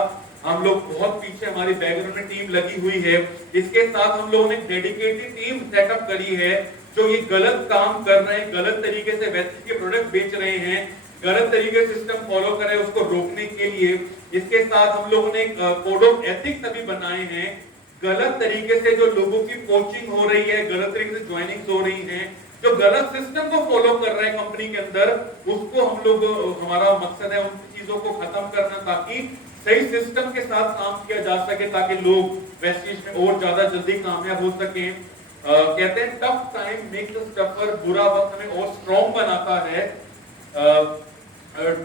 हम लोग बहुत पीछे, हमारी बैकग्राउंड में टीम लगी हुई है। इसके साथ हम लोगों ने डेडिकेटेड टीम सेटअप करी है जो ये गलत काम कर रहे हैं, गलत तरीके से वेस्टीज के प्रोडक्ट बेच रहे हैं, गलत तरीके से सिस्टम फॉलो कर रहे हैं, उसको रोकने के लिए। इसके साथ हम लोगों ने कोड ऑफ एथिक्स अभी बनाए हैं। गलत तरीके से जो लोगों की कोचिंग हो रही है, गलत तरीके से ज्वाइनिंग हो रही है, जो गलत सिस्टम को फॉलो कर रहे हैं कंपनी के अंदर, उसको हम लोग, हमारा मकसद है उन चीजों को खत्म करना, ताकि सही सिस्टम के साथ काम किया जा सके, ताकि लोग वेस्टीज में और ज्यादा जल्दी कामयाब हो सके। कहते हैं tough time makes us tougher, बुरा वक्त हमें और स्ट्रॉन्ग बनाता है।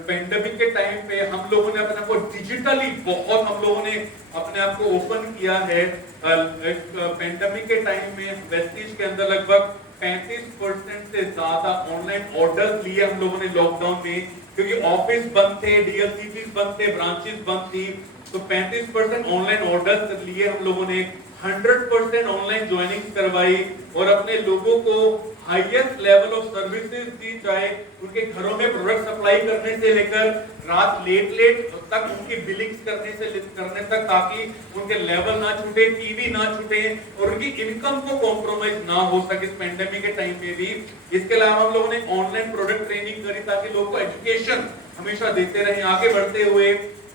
पेंडेमिक के टाइम पे हम लोगों ने अपने आप को डिजिटली बहुत, हम लोगों ने अपने आप को ओपन किया है। पेंडेमिक के टाइम में वेस्टीज के अंदर लगभग 35% से ज्यादा ऑनलाइन ऑर्डर्स लिए हम लोगों ने लॉकडाउन में, क्योंकि ऑफिस बंद थे, डीएलसीसी बंद थे, ब्रांचेस बंद थी। तो 35% ऑनलाइन ऑर्डर्स लिए हम लोगों ने, 100% ऑनलाइन ज्वाइनिंग करवाई और अपने लोगों को हाईएस्ट लेवल ऑफ सर्विसेज दी, चाहे उनके घरों में प्रोडक्ट सप्लाई करने से लेकर रात लेट तक उनकी बिलिंग्स करने तक, ताकि उनके लेवल ना छूटे, टीवी ना छूटे और उनकी इनकम को कॉम्प्रोमाइज ना हो सके इस पेंडेमिक के टाइम में भी। इसके अलावा हम लोगों ने ऑनलाइन प्रोडक्ट ट्रेनिंग करी ताकि लोगों को एजुकेशन हमेशा देते रहे। आगे बढ़ते हुए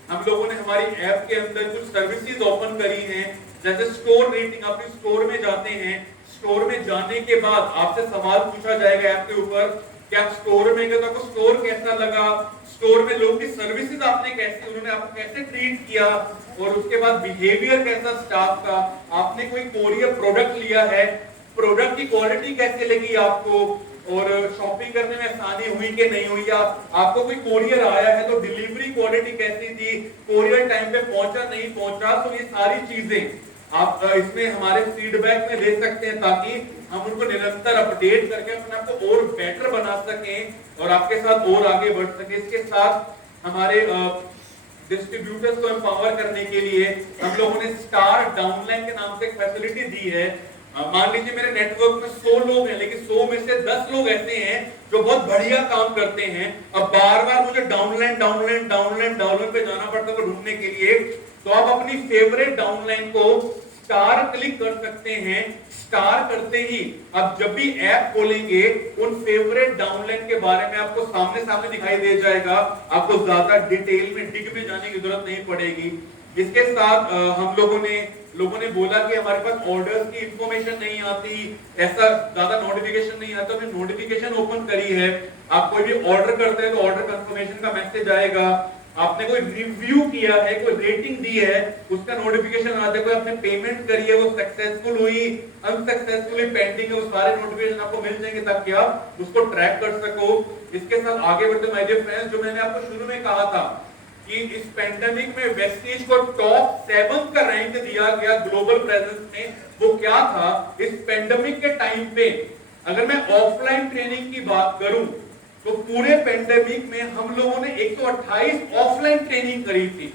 हम लोगों ने हमारी ऐप के अंदर कुछ सर्विसेज ओपन करी हैं, जैसे स्टोर रेटिंग। आप स्टोर में जाते हैं, स्टोर में जाने के बाद आपसे सवाल पूछा जाएगा ऐप के ऊपर कि आप स्टोर में गए तो आपको स्टोर कैसा लगा, स्टोर में लोगों की सर्विसेज आपने कैसे, उन्होंने आपको कैसे ट्रीट किया, और उसके बाद बिहेवियर कैसा स्टाफ का, आपने कोई कोरियर प्रोडक्ट लिया है, प्रोडक्ट की क्वालिटी कैसे लगी आपको, और शॉपिंग करने में आसानी हुई कि नहीं हुई, या आपको कोई कोरियर आया है तो डिलीवरी क्वालिटी कैसी थी, कोरियर टाइम पे पहुंचा नहीं पहुंचा। तो ये सारी चीजें आप इसमें हमारे फीडबैक में दे सकते हैं, ताकि हम उनको निरंतर अपडेट करके अपने आप को और बेटर बना सकें और आपके साथ और आगे बढ़ सके। इसके साथ हमारे डिस्ट्रीब्यूटर्स को एम्पावर करने के लिए हम लोगों ने स्टार डाउनलाइन के नाम से एक फैसिलिटी दी है। मान लीजिए मेरे नेटवर्क में 100 लोग हैं, लेकिन 100 में से 10 लोग ऐसे हैं जो बहुत बढ़िया काम करते हैं। अब बार-बार मुझे डाउनलाइन पे जाना पड़ता है ढूंढने के लिए, तो आप अपनी फेवरेट डाउनलाइन को स्टार क्लिक कर सकते हैं। स्टार करते ही आप जब भी ऐप खोलेंगे उन फेवरेट डाउनलाइन के बारे में आपको सामने दिखाई दे जाएगा। आपको ज्यादा डिटेल में डिग में जाने की जरूरत नहीं पड़ेगी। इसके साथ हम लोगों ने बोला कि हमारे पास ऑर्डर्स की इंफॉर्मेशन नहीं आती, ऐसा ज्यादा नोटिफिकेशन नहीं आता, तो नोटिफिकेशन ओपन करी है। आप कोई भी ऑर्डर करते हैं तो ऑर्डर कंफर्मेशन का मैसेज आएगा। आपने कोई रिव्यू किया है, कोई रेटिंग दी है, उसका नोटिफिकेशन आता है। कोई आपने पेमेंट करी है, वो सक्सेसफुल हुई, अनसक्सेसफुल, पेंडिंग है, वो सारे नोटिफिकेशन आपको मिल जाएंगे ताकि आप उसको ट्रैक कर सको। इसके साथ आगे बढ़ते माय डियर फ्रेंड्स, जो मैंने आपको शुरू में कहा था कि इस पेंडेमिक में वेस्टीज को टॉप 7 का रैंक दिया गया ग्लोबल प्रेजेंस में, वो क्या था? इस पेंडेमिक के टाइम पे अगर मैं ऑफलाइन ट्रेनिंग की बात करूं तो पूरे पेंडेमिक में हम लोगों ने 128 ऑफलाइन ट्रेनिंग करी थी,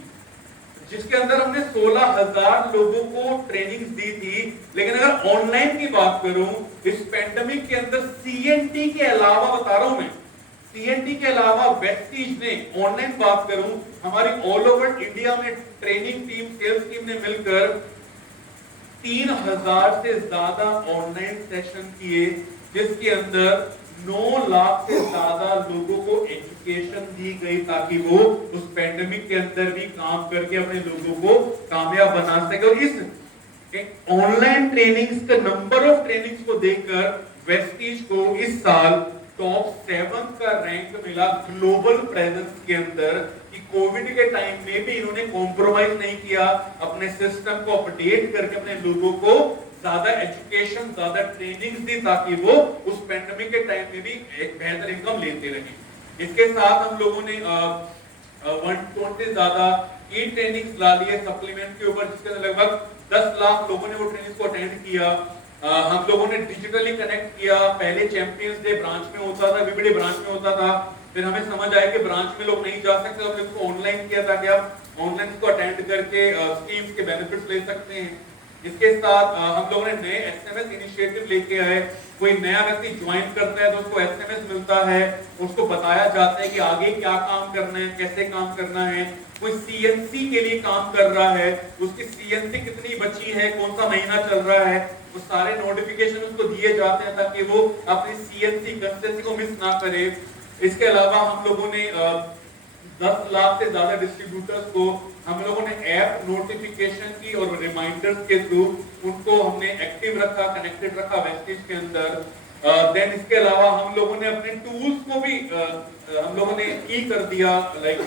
जिसके अंदर हमने 16,000 लोगों को ट्रेनिंग दी थी। लेकिन अगर ऑनलाइन की बात करूं इस पेंडेमिक के अंदर सीएनटी के अलावा, बता रहा हूं मैं, सीएनटी के अलावा वेस्टीज ने, ऑनलाइन बात करूं, हमारी ऑल ओवर इंडिया में ट्रेनिंग टीम, सेल्स टीम ने मिलकर 3000 से ज्यादा ऑनलाइन सेशन किए, जिसके अंदर 9 लाख से ज्यादा लोगों को एजुकेशन दी गई ताकि वो उस पेंडेमिक के अंदर भी काम करके अपने लोगों को कामयाब बना सके। और इस ऑनलाइन ट्रेनिंग्स का नंबर ऑफ ट्रेनिंग्स को देखकर वेस्टीज को इस साल टॉप 7 का रैंक मिला ग्लोबल प्रेजेंस के अंदर, कि कोविड के टाइम में भी इन्होंने कॉम्प्रोमाइज नहीं किया, अपने सिस्टम को अपडेट करके अपने लोगों को ज्यादा एजुकेशन, ज्यादा ट्रेनिंग दी ताकि वो उस पेंडेमिक के टाइम में भी एक बेहतर इनकम लेते रहे। इसके साथ हम लोगों ने 120 ज्यादा ई ट्रेनिंग्स ला ली है सप्लीमेंट के ऊपर, जिसके अंदर लगभग 10 लाख लोगों ने वो ट्रेनिंग्स को अटेंड किया। हम लोगों ने डिजिटली कनेक्ट किया। पहले चैंपियंस डे ब्रांच में होता था, वीवीडी ब्रांच में होता था, फिर हमें समझ आया कि ब्रांच में लोग नहीं जा सकते, तो हमने इसको ऑनलाइन किया ताकि आप ऑनलाइन इसको अटेंड करके स्कीम्स के बेनिफिट्स ले सकते हैं। इसके साथ हम लोगों ने नए एसएमएस इनिशिएटिव लेके आए। कोई नया व्यक्ति ज्वाइन करता है तो उसको एसएमएस मिलता है, उसको बताया जाता है कि आगे क्या काम करना है, कैसे काम करना है। कोई सीएनसी के लिए काम कर रहा है, उसकी सीएनसी कितनी बची है, कौन सा महीना चल रहा है, वो सारे नोटिफिकेशन उसको दिए जाते हैं ताकि वो अपनी सीएनसी कंसिस्टेंसी को मिस ना करे। इसके अलावा हम लोगों ने 10 लाख से ज्यादा डिस्ट्रीब्यूटर्स को हम लोगों ने ऐप नोटिफिकेशन की और रिमाइंडर्स के थ्रू उनको हमने एक्टिव रखा, कनेक्टेड रखा वेस्टेज के अंदर। देन इसके अलावा हम लोगों ने अपने टूल्स को भी हम लोगों ने ई कर दिया, लाइक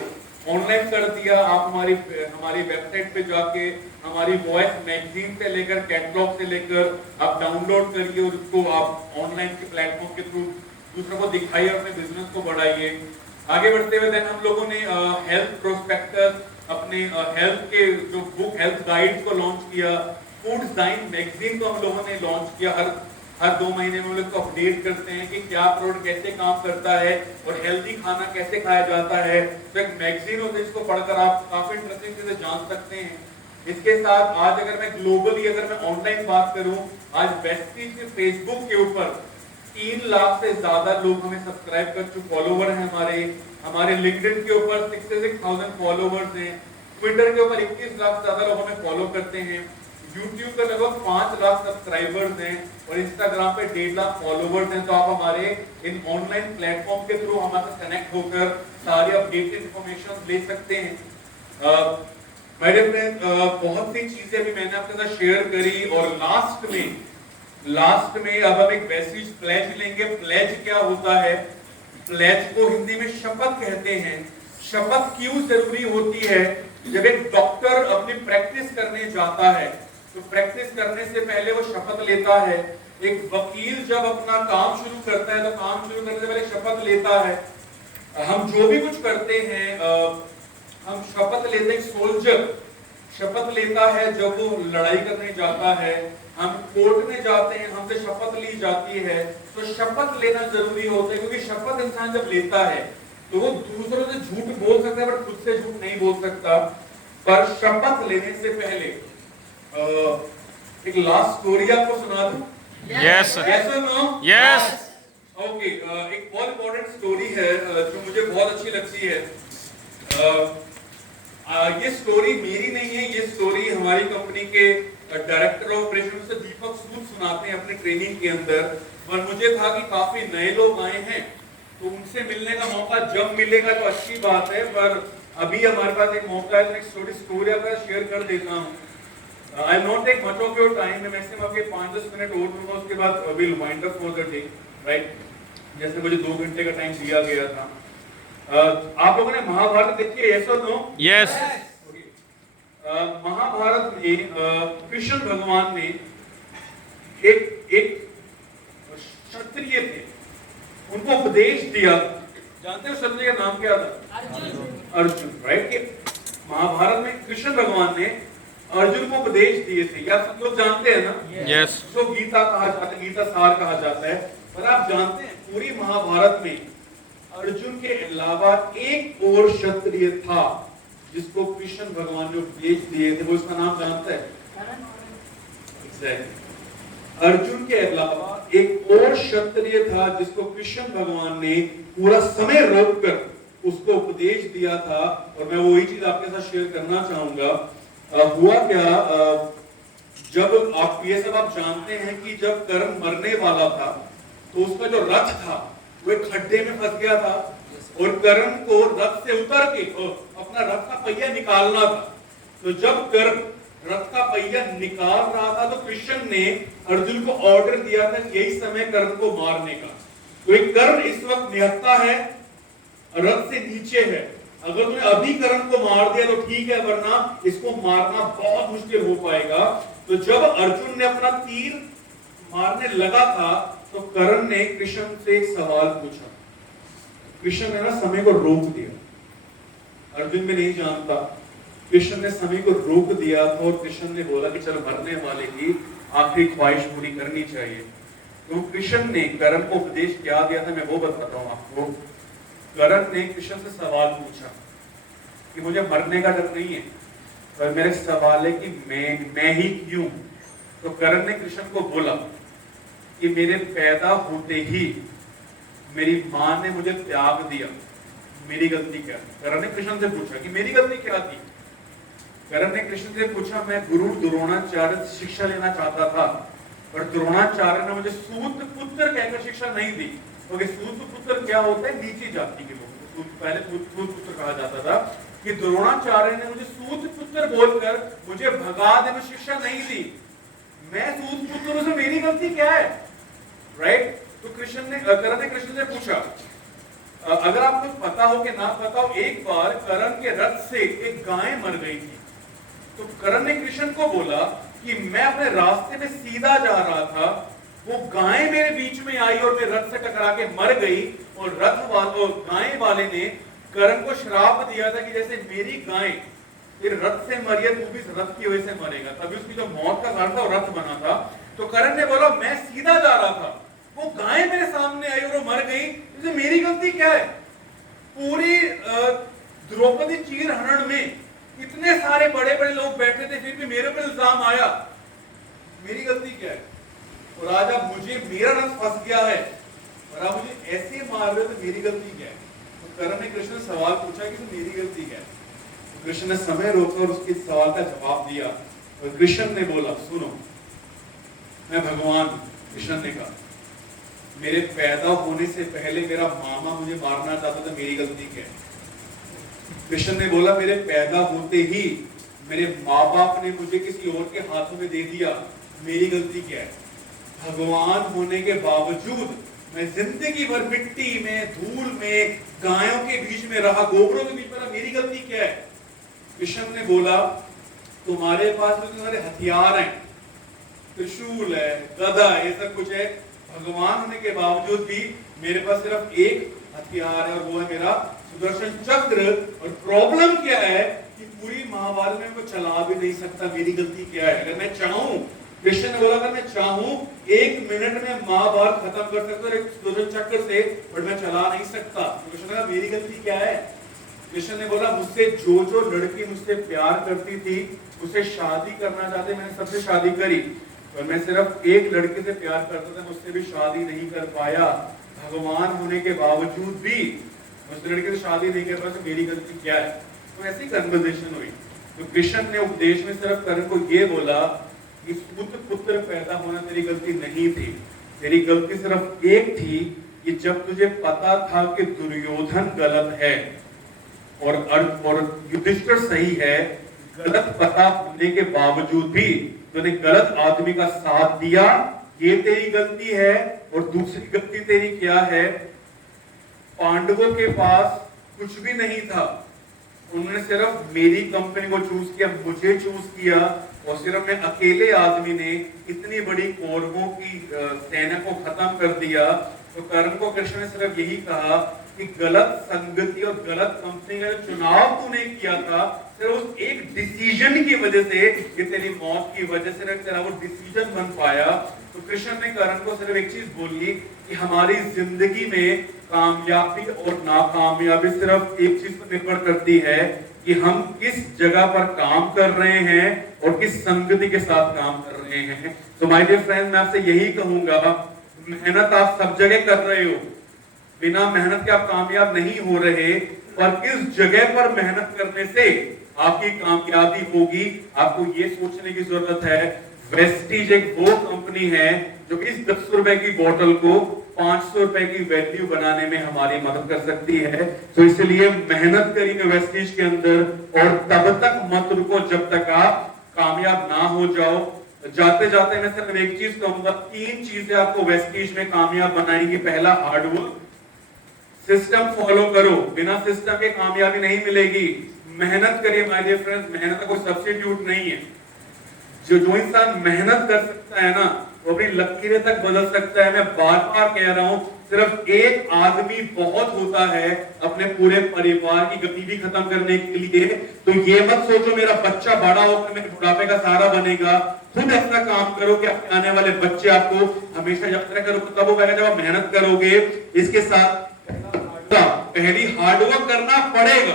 ऑनलाइन कर दिया। आप हमारी वेबसाइट पे जाके हमारी वॉइस मैगजीन से लेकर कैटलॉग से लेकर आप डाउनलोड करिए और उसको आप ऑनलाइन के प्लेटफॉर्म के थ्रू दूसरों को दिखाइए, अपने बिजनेस को बढ़ाइए। आगे बढ़ते हुए देन हम लोगों ने हेल्थ प्रोस्पेक्टस, अपने हेल्थ के जो बुक हेल्थ गाइड्स को लॉन्च किया। फूड डिजाइन मैगजीन को हम लोगों ने लॉन्च किया। हर 2 महीने में हम लोग अपडेट करते हैं कि क्या प्रोडक्ट कैसे काम करता है और हेल्दी खाना कैसे खाया जाता है। तो एक मैगजीन होती है जिसको पढ़कर आप काफी इंटरेस्टिंग चीजें जान सकते हैं। इसके साथ आज अगर मैं ग्लोबली अगर मैं ऑनलाइन बात करूं, आज वेस्टीज के फेसबुक के ऊपर 3 लाख से ज्यादा लोग हमें सब्सक्राइब कर चुके फॉलोवर हैं हमारे लिंक्डइन के ऊपर 66,000 फॉलोवर्स हैं। ट्विटर के ऊपर 21 लाख से ज्यादा लोग हमें फॉलो करते हैं। यूट्यूब पे लगभग 5 लाख सब्सक्राइबर्स हैं और इंस्टाग्राम पे 1.5 लाख फॉलोवर्स हैं। तो आप हमारे इन ऑनलाइन प्लेटफॉर्म के थ्रू हमारे साथ कनेक्ट होकर सारी अपडेटेड इंफॉर्मेशन ले सकते हैं। माय डियर फ्रेंड्स, बहुत सी चीजें भी मैंने आपके साथ शेयर करी और लास्ट में अब हम एक बेसिक प्लेज लेंगे। प्लेज क्या होता है? प्लेज को हिंदी में शपथ कहते हैं। शपथ क्यों जरूरी होती है? जब एक डॉक्टर अपनी प्रैक्टिस करने जाता है तो प्रैक्टिस करने से पहले वो शपथ लेता है। एक वकील जब अपना काम शुरू करता है तो काम शुरू करने से पहले शपथ लेता है। हम जो भी कुछ करते हैं हम शपथ लेते हैं। सोल्जर शपथ लेता है जब वो लड़ाई करने जाता है। हम कोर्ट में जाते हैं, हमसे शपथ ली जाती है। तो शपथ लेना जरूरी होता है, क्योंकि शपथ इंसान जब लेता है तो वो दूसरों से झूठ बोल सकता है बट खुद से झूठ नहीं बोल सकता। पर शपथ लेने से पहले एक लास्ट स्टोरी आपको सुना दूं? यस यस और नो? यस। ओके, एक बहुत इंपॉर्टेंट स्टोरी है जो मुझे बहुत अच्छी लगती है। ये स्टोरी मेरी नहीं है, ये स्टोरी हमारी कंपनी के डायरेक्टर ऑफ ऑपरेशन से दीपक सूद सुनाते हैं अपने ट्रेनिंग के अंदर। पर मुझे था कि काफी नए लोग आए हैं तो उनसे मिलने का मौका जब मिलेगा तो अच्छी बात है, पर अभी हमारे पास एक मौका है। एक छोटी स्टोरी आपका शेयर कर देता हूँ। I will not take much of your time, मैं मैक्सिमम आपके 5-10 मिनट और दूंगा, उसके बाद will wind up for the day, right? जैसे मुझे 2 घंटे का टाइम दिया गया था। आप लोगों ने महाभारत देखी है? यस और नो? यस। महाभारत में कृष्ण भगवान ने एक क्षत्रिय थे, उनको उपदेश दिया। जानते हो क्षत्रिय का नाम क्या था? अर्जुन, राइट? कि महाभारत में कृष्ण भगवान ने अर्जुन को उपदेश दिए थे। क्या सब लोग जानते हैं ना? यस। तो गीता कहा जाता है, गीता सार कहा जाता है। पर आप जानते हैं पूरी महाभारत में अर्जुन के अलावा एक और क्षत्रिय था जिसको कृष्ण भगवान ने उपदेश दिए थे। वो उसका नाम जानता है? एग्जैक्टली। अर्जुन के अलावा एक और क्षत्रिय था जिसको कृष्ण भगवान ने पूरा समय रोककर उसको उपदेश दिया था। और मैं वही चीज आपके साथ शेयर करना चाहूंगा। हुआ क्या, जब आप ये सब आप जानते हैं कि जब कर्ण मरने वाला था तो उसका जो रथ था वो एक खड्डे में फंस गया था और कर्ण को रथ से उतर के अपना रथ का पहिया निकालना था। तो जब कर्ण रथ का पहिया निकाल रहा था तो कृष्ण ने अर्जुन को ऑर्डर दिया था यही समय कर्ण को मारने का। तो एक कर्ण इस वक्त निहत्ता है, रथ से नीचे है। अगर तुमने अभी कर्ण को मार दिया तो ठीक है, वरना इसको मारना बहुत मुश्किल हो पाएगा। तो जब अर्जुन ने अपना तीर मारने लगा था तो कर्ण ने कृष्ण से एक सवाल पूछा। कृष्ण ने ना समय को रोक दिया। अर्जुन भी नहीं जानता, कृष्ण ने समय को रोक दिया था और कृष्ण ने बोला कि चल मरने वाले की आखिरी ख्वाहिश पूरी करनी चाहिए। तो कृष्ण ने कर्ण को उपदेश क्या दिया था मैं वो बताता हूं आपको। कर्ण ने कृष्ण से सवाल पूछा कि मुझे मरने का डर नहीं है, पर मेरे सवाल है कि मैं ही क्यों। तो कर्ण ने कृष्ण को बोला कि मेरे पैदा होते ही मेरी मां ने मुझे त्याग दिया, मेरी गलती क्या थी। कर्ण ने कृष्ण से पूछा कि मेरी गलती क्या थी। कर्ण ने कृष्ण से पूछा, मैं गुरु द्रोणाचार्य से शिक्षा लेना चाहता था, पर द्रोणाचार्य ने मुझे सूत पुत्र कहकर शिक्षा नहीं दी। क्योंकि सूत पुत्र क्या होता है, नीची जाति के लोग, पहले सूत पुत्र कहा जाता था। कि द्रोणाचार्य ने मुझे सूत पुत्र बोलकर मुझे भगा देने में शिक्षा नहीं दी। मैं सूत पुत्र हूं, मेरी गलती क्या है, राइट? तो कर्ण ने कृष्ण से पूछा, अगर आपको पता हो कि ना पता हो, एक बार कर्ण के रथ से एक गाय मर गई थी। तो कर्ण ने कृष्ण को बोला कि मैं अपने रास्ते में सीधा जा रहा था, वो गाय मेरे बीच में आई और मैं रथ से टकरा के मर गई। और गाय वाले ने कर्ण को श्राप दिया था कि जैसे मेरी गाय फिर रथ से मरी है, तू भी रथ की वजह से मरेगा। तभी उसकी जो मौत का कारण था वो रथ बना था। तो कर्ण ने बोला मैं सीधा जा रहा था, वो गाय मेरे सामने आई और वो मर गई, तो मेरी गलती क्या है? पूरी द्रौपदी चीर हरण में इतने सारे बड़े बड़े लोग बैठे थे, फिर भी मेरे पर इल्जाम आया, मेरी गलती क्या है? और आज आप मुझे, मेरा रथ फंस गया है और आप मुझे ऐसे मार रहे हो, तो मेरी गलती क्या है? तो कर्ण ने कृष्ण से सवाल पूछा कि तो मेरी गलती क्या है? तो कृष्ण ने समय रोका और उसके सवाल का जवाब दिया। और कृष्ण ने बोला, सुनो, मैं भगवान हूं। कृष्ण ने कहा, मेरे पैदा होने से पहले मेरा मामा मुझे मारना चाहता था, मेरी गलती क्या है? कृष्ण ने बोला, मेरे पैदा होते ही मेरे माँ बाप ने मुझे किसी और के हाथों में दे दिया, मेरी गलती क्या है? भगवान होने के बावजूद मैं जिंदगी भर मिट्टी में, धूल में, गायों के बीच में रहा, गोबरों के बीच में रहा, मेरी गलती क्या है? कृष्ण ने बोला, तुम्हारे पास तो तुम्हारे हथियार हैं, त्रिशूल है, गदा है, ये सब कुछ है, भगवान होने के बावजूद भी मेरे पास सिर्फ एक हथियार है और वो है मेरा सुदर्शन चक्र। और प्रॉब्लम क्या है कि पूरी महाभारत में मैं चला भी नहीं सकता, मेरी गलती क्या है? अगर मैं चाहूं, कृष्ण ने बोला, अगर मैं चाहूं 1 मिनट में महाभारत खत्म कर सकता हूं एक सुदर्शन चक्र से, पर मैं चला नहीं सकता। तो कृष्ण ने कहा, मेरी गलती क्या है? कृष्ण ने बोला, मुझसे जो लड़की मुझसे प्यार करती थी, मुझसे शादी करना चाहते, मैंने सबसे शादी करी, और मैं सिर्फ एक लड़के से प्यार करता था, मुझसे भी शादी नहीं कर पाया। भगवान होने के बावजूद भी उस लड़के से शादी नहीं कर पाया, तो मेरी गलती क्या है? तो ऐसी कन्वर्सेशन हुई। तो कृष्ण ने उपदेश में सिर्फ कर्ण को ये बोला कि पुत्र पैदा होना तेरी गलती नहीं थी, तेरी गलती सिर्फ एक थी कि जब तुझे पता था कि दुर्योधन गलत है और युधिष्ठिर सही है, गलत पता होने के बावजूद भी तूने गलत आदमी का साथ दिया, ये तेरी गलती है। और दूसरी गलती तेरी क्या है? पांडवों के पास कुछ भी नहीं था, उन्होंने सिर्फ मेरी कंपनी को चूज किया, मुझे चूज किया, और सिर्फ मैं अकेले आदमी ने इतनी बड़ी कौरवों की सेना को खत्म कर दिया। तो कर्ण को कृष्ण ने सिर्फ यही कहा कि गलत संगति और गलत कंपनी का चुनाव तूने किया था, सिर्फ उस एक डिसीजन की वजह से, ये तेरी मौत की वजह से तेरा वो डिसीजन बन पाया। तो कृष्ण ने कर्ण को सिर्फ एक चीज बोली कि हमारी जिंदगी में कामयाबी और नाकामयाबी सिर्फ एक चीज पर निर्भर करती है कि हम किस जगह पर काम कर रहे हैं और किस संगति के साथ काम कर रहे हैं। तो माय डियर फ्रेंड, मैं आपसे यही कहूंगा, मेहनत आप सब जगह कर रहे हो, बिना मेहनत के आप कामयाब नहीं हो रहे, पर किस जगह पर मेहनत करने से आपकी कामयाबी होगी, आपको ये सोचने की जरूरत है। वेस्टीज एक वो कंपनी है जो इस 10 रुपए की बोतल को 500 रुपए की वैल्यू बनाने में हमारी मदद कर सकती है। तो इसलिए मेहनत करिए वेस्टीज के अंदर, और तब तक मत रुको जब तक आप कामयाब ना हो जाओ। जाते जाते मैं सिर्फ एक चीज कहूंगा, 3 चीजें आपको वेस्टीज में कामयाब बनाएंगी। पहला, हार्डवर्क, सिस्टम फॉलो करो, बिना सिस्टम के कामयाबी नहीं मिलेगी। मेहनत करिए माय डियर फ्रेंड्स, मेहनत का कोई सब्स्टिट्यूट नहीं है। जो इंसान मेहनत कर सकता है ना, वो अपनी लकीरें तक बदल सकता है। मैं बार बार कह रहा हूं, सिर्फ एक आदमी बहुत होता है अपने पूरे परिवार की गरीबी खत्म करने के लिए। तो ये मत सोचो मेरा बच्चा बड़ा होकर मेरे बुढ़ापे का सहारा बनेगा। खुद ऐसा काम करो कि आपके आने वाले बच्चे आपको हमेशा यात्रा करो, तब वो जब आप मेहनत करोगे। इसके साथ पहली हार्डवर्क करना पड़ेगा,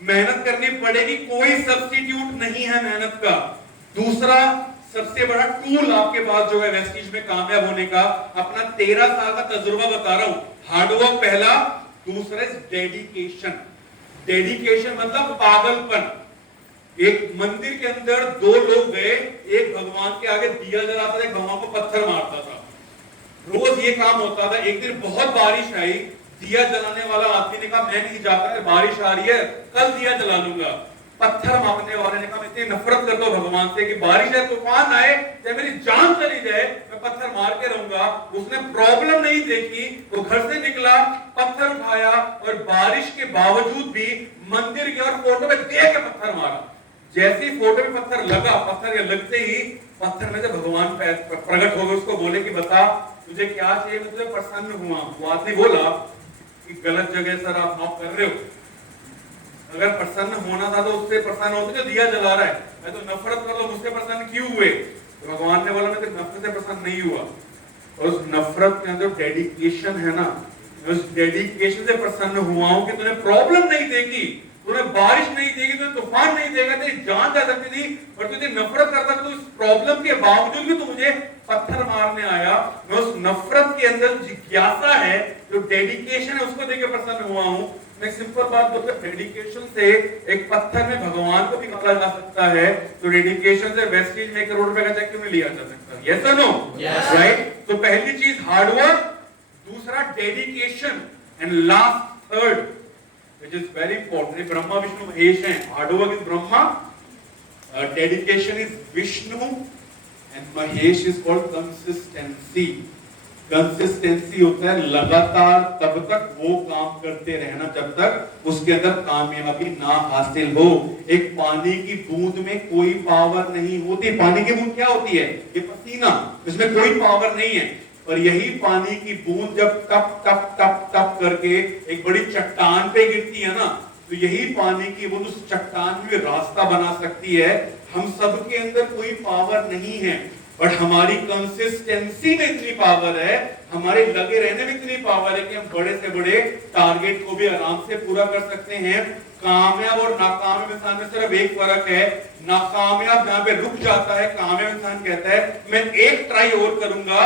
मेहनत करनी पड़ेगी, कोई सब्स्टिट्यूट नहीं है मेहनत का। दूसरा सबसे बड़ा टूल आपके पास जो है वेस्टीज में कामयाब होने का, अपना 13 साल का तजुर्बा बता रहा हूं। हार्डवर्क पहला, दूसरा डेडिकेशन। डेडिकेशन मतलब पागलपन। एक मंदिर के अंदर दो लोग गए, एक भगवान के आगे दिया जलाता था, एक भगवान को पत्थर मारता था। रोज ये काम होता था। एक दिन बहुत बारिश आई, दिया जलाने वाला आदमी ने कहा मैं नहीं जाता, बारिश आ रही है, कल दिया जला लूंगा। पत्थर मारने वाले ने कहा मैं इतनी नफरत करता हूं भगवान से कि बारिश है, तूफान आए, चाहे मेरी जान चली जाए, मैं पत्थर मार के रहूंगा। उसने प्रॉब्लम नहीं देखी, वो घर से निकला, पत्थर उठाया और बारिश के बावजूद भी मंदिर के और फोटो में देख के पत्थर मारा। जैसे ही फोटो में पत्थर लगा, पत्थर के लगते ही पत्थर में से भगवान प्रकट हो गए। उसको बोले कि बता तुझे क्या चाहिए, मैं तुझे प्रसन्न हुआ। वो आदमी बोला कि गलत जगह सर आप नॉक कर रहे हो, अगर प्रसन्न होना था तो उससे प्रसन्न होते जो दिया जला रहा है, मैं तो नफरत कर लो, मुझसे प्रसन्न क्यों हुए? तो भगवान ने बोला मैं तो नफरत से प्रसन्न नहीं हुआ, और उस नफरत के अंदर डेडिकेशन है ना, मैं उस डेडिकेशन से प्रसन्न हुआ हूं कि तूने प्रॉब्लम नहीं देखी, तूने बारिश नहीं देखी, तूने तूफान नहीं देखा, तेरी जान जा सकती थी, और तुझे नफरत करता तो इस प्रॉब्लम के बावजूद भी तू मुझे पत्थर मारने आया। मैं उस नफरत के अंदर जिज्ञासा है, जो डेडिकेशन है, उसको देख के प्रसन्न हुआ हूं। मैं सिंपल बात बोलता हूं, डेडिकेशन से एक पत्थर में भगवान को भी मारा जा सकता है, तो डेडिकेशन से वेस्टेज में 1 करोड़ रुपए का चेक क्यों नहीं लिया जा सकता? यस और नो? राइट? तो पहली चीज हार्डवर्क, दूसरा dedication, and last third which is very important. Brahma Vishnu Mahesh हैं। Hard work is Brahma, dedication is Vishnu, and Mahesh is called consistency. Consistency होता है लगातार तब तक वो काम करते रहना जब तक उसके अंदर कामयाबी ना हासिल हो। एक पानी की बूंद में कोई पावर नहीं होती। पानी की बूंद क्या होती है? ये पसीना, इसमें कोई पावर नहीं है। और यही पानी की बूंद जब टप टप टप टप करके एक बड़ी चट्टान पे गिरती है ना, तो यही पानी की बूंद उस चट्टान में रास्ता बना सकती है। हम सब के अंदर कोई पावर नहीं है, बट हमारी कंसिस्टेंसी में इतनी पावर है, हमारे लगे रहने में इतनी पावर है कि हम बड़े से बड़े टारगेट को भी आराम से पूरा कर सकते हैं। कामयाब और नाकामयाब इंसान में सिर्फ एक फर्क है, नाकामयाब जहां पे रुक जाता है, कामयाब इंसान कहता है मैं एक ट्राई और करूंगा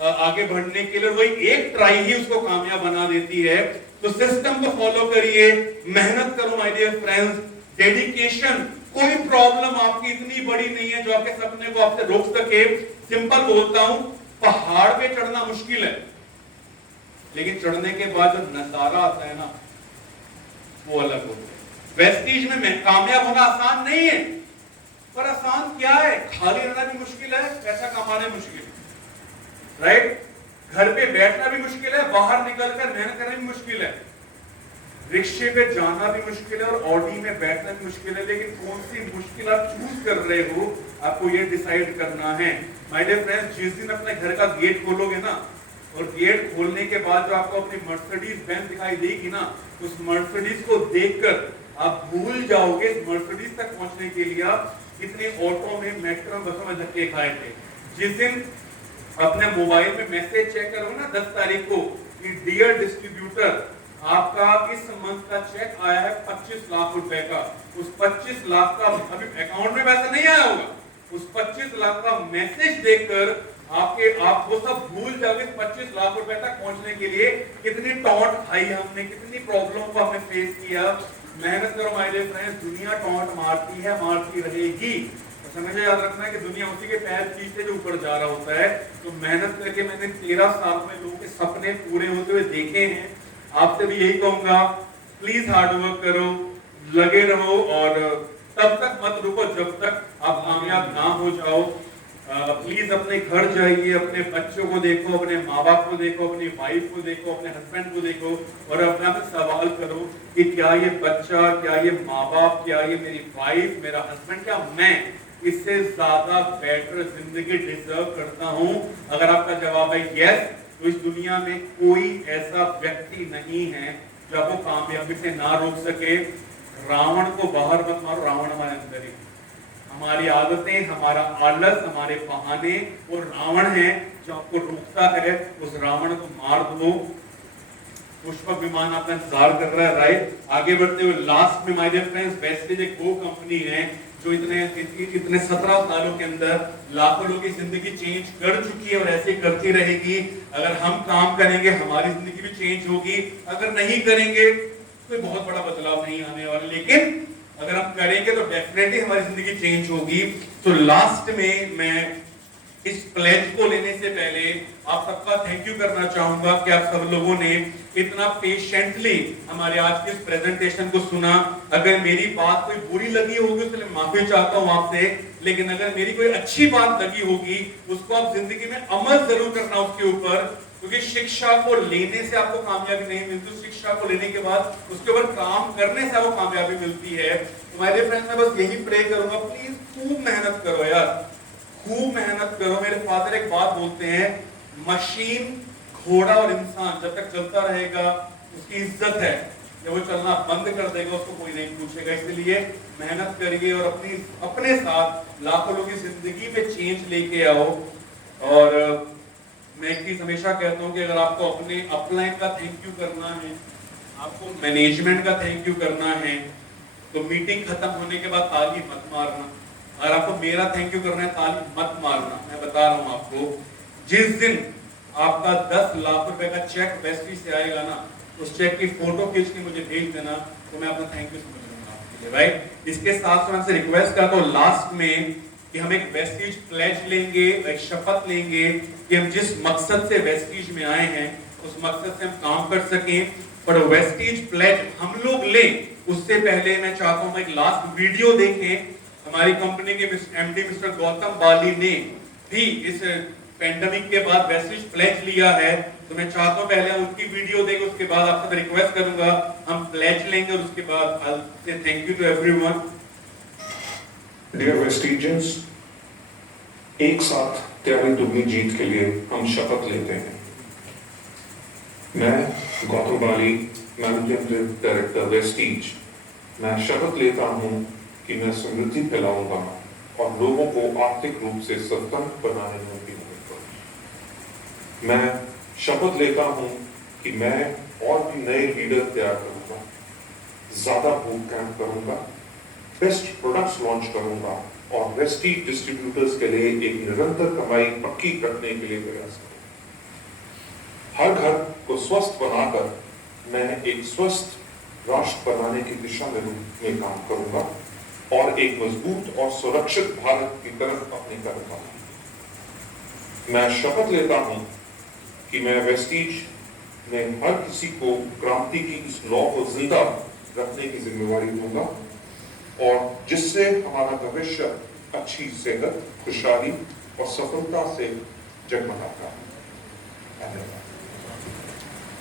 आगे बढ़ने के लिए, वही एक ट्राई ही उसको कामयाब बना देती है। तो सिस्टम को फॉलो करिए, मेहनत करो माय डियर फ्रेंड्स, डेडिकेशन। कोई प्रॉब्लम आपकी इतनी बड़ी नहीं है जो आपके सपने को आपसे रोक सके। सिंपल बोलता हूं, पहाड़ पे चढ़ना मुश्किल है, लेकिन चढ़ने के बाद जो नजारा आता है ना, वो अलग होता है। वेस्टीज में कामयाब होना आसान नहीं है, पर आसान क्या है? खाली रहना भी मुश्किल है, पैसा कमाना मुश्किल है, राइट? घर पे बैठना भी मुश्किल है, बाहर निकलकर मेहनत करना भी मुश्किल है, रिक्शे पे जाना भी मुश्किल है, और ऑडी में बैठना भी मुश्किल है। लेकिन कौन सी मुश्किल आप चूज कर रहे हो, आपको ये डिसाइड करना है। माय डियर फ्रेंड्स, जिस दिन अपने घर का गेट खोलोगे ना, और गेट खोलने के बाद जो आपको अपनी मर्सिडीज बेंज दिखाई देगी ना, उस मर्सिडीज को देखकर आप भूल जाओगे इस मर्सिडीज तक पहुंचने के लिए आप कितने ऑटो में, मेट्रो, बसों में धक्के खाए थे। जिस दिन अपने मोबाइल में मैसेज चेक करो ना 10 तारीख को कि डियर डिस्ट्रीब्यूटर, आपका इस मंथ का चेक आया है 25 लाख रुपए का, उस 25 लाख का अभी अकाउंट में पैसा नहीं आया होगा, उस 25 लाख का मैसेज देखकर आप वो सब भूल जाओगे। 25 लाख रुपए तक पहुंचने के लिए कितनी टॉन्ट खाई हमने, कितनी प्रॉब्लम को हमने फेस किया। मेहनत करो माय डियर फ्रेंड्स, दुनिया टॉन्ट मारती है, मारती रहेगी। हमेशा याद रखना है कि दुनिया उसी के पैर खींचते जो ऊपर जा रहा होता है। तो मेहनत करके मैंने 13 साल में लोगों के सपने पूरे होते हुए देखे हैं। आपसे भी यही कहूंगा, प्लीज हार्डवर्क करो, लगे रहो, और तब तक मत रुको जब तक आप कामयाब ना हो जाओ। प्लीज अपने घर जाइए, अपने बच्चों को देखो, अपने माँ बाप को देखो, अपनी वाइफ को देखो, अपने हस्बैंड को देखो, और अपने आप से सवाल करो कि क्या ये बच्चा, क्या ये माँ बाप, क्या ये मेरी वाइफ, मेरा हस्बैंड, क्या मैं इससे ज्यादा बेटर जिंदगी डिजर्व करता हूं? अगर आपका जवाब है यस, तो इस दुनिया में कोई ऐसा व्यक्ति नहीं है जो आपको कामयाबी से ना रोक सके। रावण को बाहर मत मारो, रावण हमारे अंदर ही। हमारी आदतें, हमारा आलस, हमारे बहाने वो रावण है जो आपको रोकता है। उस रावण को मार दो। पुष्पक विमान आपका इंतजार कर रहा है, राइट? आगे बढ़ते हुए लास्ट में माय डियर फ्रेंड्स, वेस्टेज एक वो कंपनी है जो इतने 17 सालों के अंदर लाखों लोगों की जिंदगी चेंज कर चुकी है और ऐसे करती रहेगी। अगर हम काम करेंगे हमारी जिंदगी भी चेंज होगी, अगर नहीं करेंगे कोई बहुत बड़ा बदलाव नहीं आने वाला, लेकिन अगर हम करेंगे तो डेफिनेटली हमारी जिंदगी चेंज होगी। तो लास्ट में मैं इस प्लेज को लेने से पहले आप सबका थैंक यू करना चाहूंगा कि आप सब लोगों ने इतना पेशेंटली हमारे आज के इस प्रेजेंटेशन को सुना। अगर मेरी बात कोई बुरी लगी होगी तो मैं माफी चाहता हूं आपसे, लेकिन अगर मेरी कोई अच्छी बात लगी होगी उसको आप जिंदगी में अमल जरूर करना उसके ऊपर, क्योंकि शिक्षा को लेने से आपको कामयाबी नहीं मिलती, शिक्षा को लेने के बाद उसके ऊपर काम करने से आपको कामयाबी मिलती है। तो मेरे फ्रेंड्स, मैं बस यही प्रे करूंगा, प्लीज खूब मेहनत करो यार, खूब मेहनत करो। मेरे फादर एक बात बोलते हैं, मशीन, घोड़ा और इंसान जब तक चलता रहेगा उसकी इज्जत है, जब वो चलना बंद कर देगा उसको कोई नहीं पूछेगा। इसलिए मेहनत करिए और अपने साथ लाखों लोगों की जिंदगी में चेंज लेके आओ। और मैं एक चीज हमेशा कहता हूँ कि अगर आपको अपने अपलाइन का थैंक यू करना है, आपको मैनेजमेंट का थैंक यू करना है, तो मीटिंग खत्म होने के बाद ताली मत मारना। अगर आपको मेरा थैंक यू करना है, ताली मत मारना। मैं बता रहा हूं आपको, जिस दिन आपका 10 लाख रुपए का चेक वेस्टीज से आएगा ना, उस चेक की फोटो खींच के मुझे भेज देना, तो मैं अपना थैंक यू समझ लूंगा आपके लिए, राइट? इसके साथ साथ आपसे रिक्वेस्ट करता हूं लास्ट में कि हम एक वेस्टीज प्लेज लेंगे, एक शपथ लेंगे कि हम जिस मकसद से वेस्टीज में आए हैं उस मकसद से हम काम कर सकें। पर वेस्टीज प्लेज हम लोग लें उससे पहले मैं चाहता हूं एक लास्ट वीडियो देखें। हमारी कंपनी के एमडी मिस्टर गौतम बाली ने भी इस पेंडेमिक के बाद वेस्टीज प्लेज लिया है, तो मैं चाहता हूं पहले उनकी वीडियो देखें, उसके बाद आपसे रिक्वेस्ट करूंगा हम प्लेज लेंगे और उसके बाद I say thank you to everyone. Dear Vestigians, एक साथ त्यागी दुगनी जीत के लिए हम शपथ लेते हैं। मैं गौतम बाली, मैनेजिंग डायरेक्टर वेस्टीज, मैं शपथ लेता हूं कि मैं समृद्धि फैलाऊंगा और लोगों को आर्थिक रूप से स्वतंत्र बनाने में उनकी मदद करूंगा। मैं शपथ लेता हूं कि मैं और भी नए लीडर तैयार करूंगा, ज्यादा बूट कैंप करूंगा, बेस्ट प्रोडक्ट्स लॉन्च करूंगा और वेस्टीज डिस्ट्रीब्यूटर्स के लिए एक निरंतर कमाई पक्की करने के लिए प्रयास करूंगा। हर घर को स्वस्थ बनाकर मैं एक स्वस्थ राष्ट्र बनाने की दिशा में काम करूंगा और एक मजबूत और सुरक्षित भारत की तरफ अपने कदम बढ़ाऊंगा। मैं शपथ लेता हूं कि मैं वेस्टीज में हर किसी को क्रांति की इस लॉ को जिंदा रखने की जिम्मेवारी दूंगा और जिससे हमारा भविष्य अच्छी सेहत, खुशहाली और सफलता से जगमगाता है।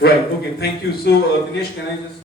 Right, okay, thank you. So Dinesh, can I just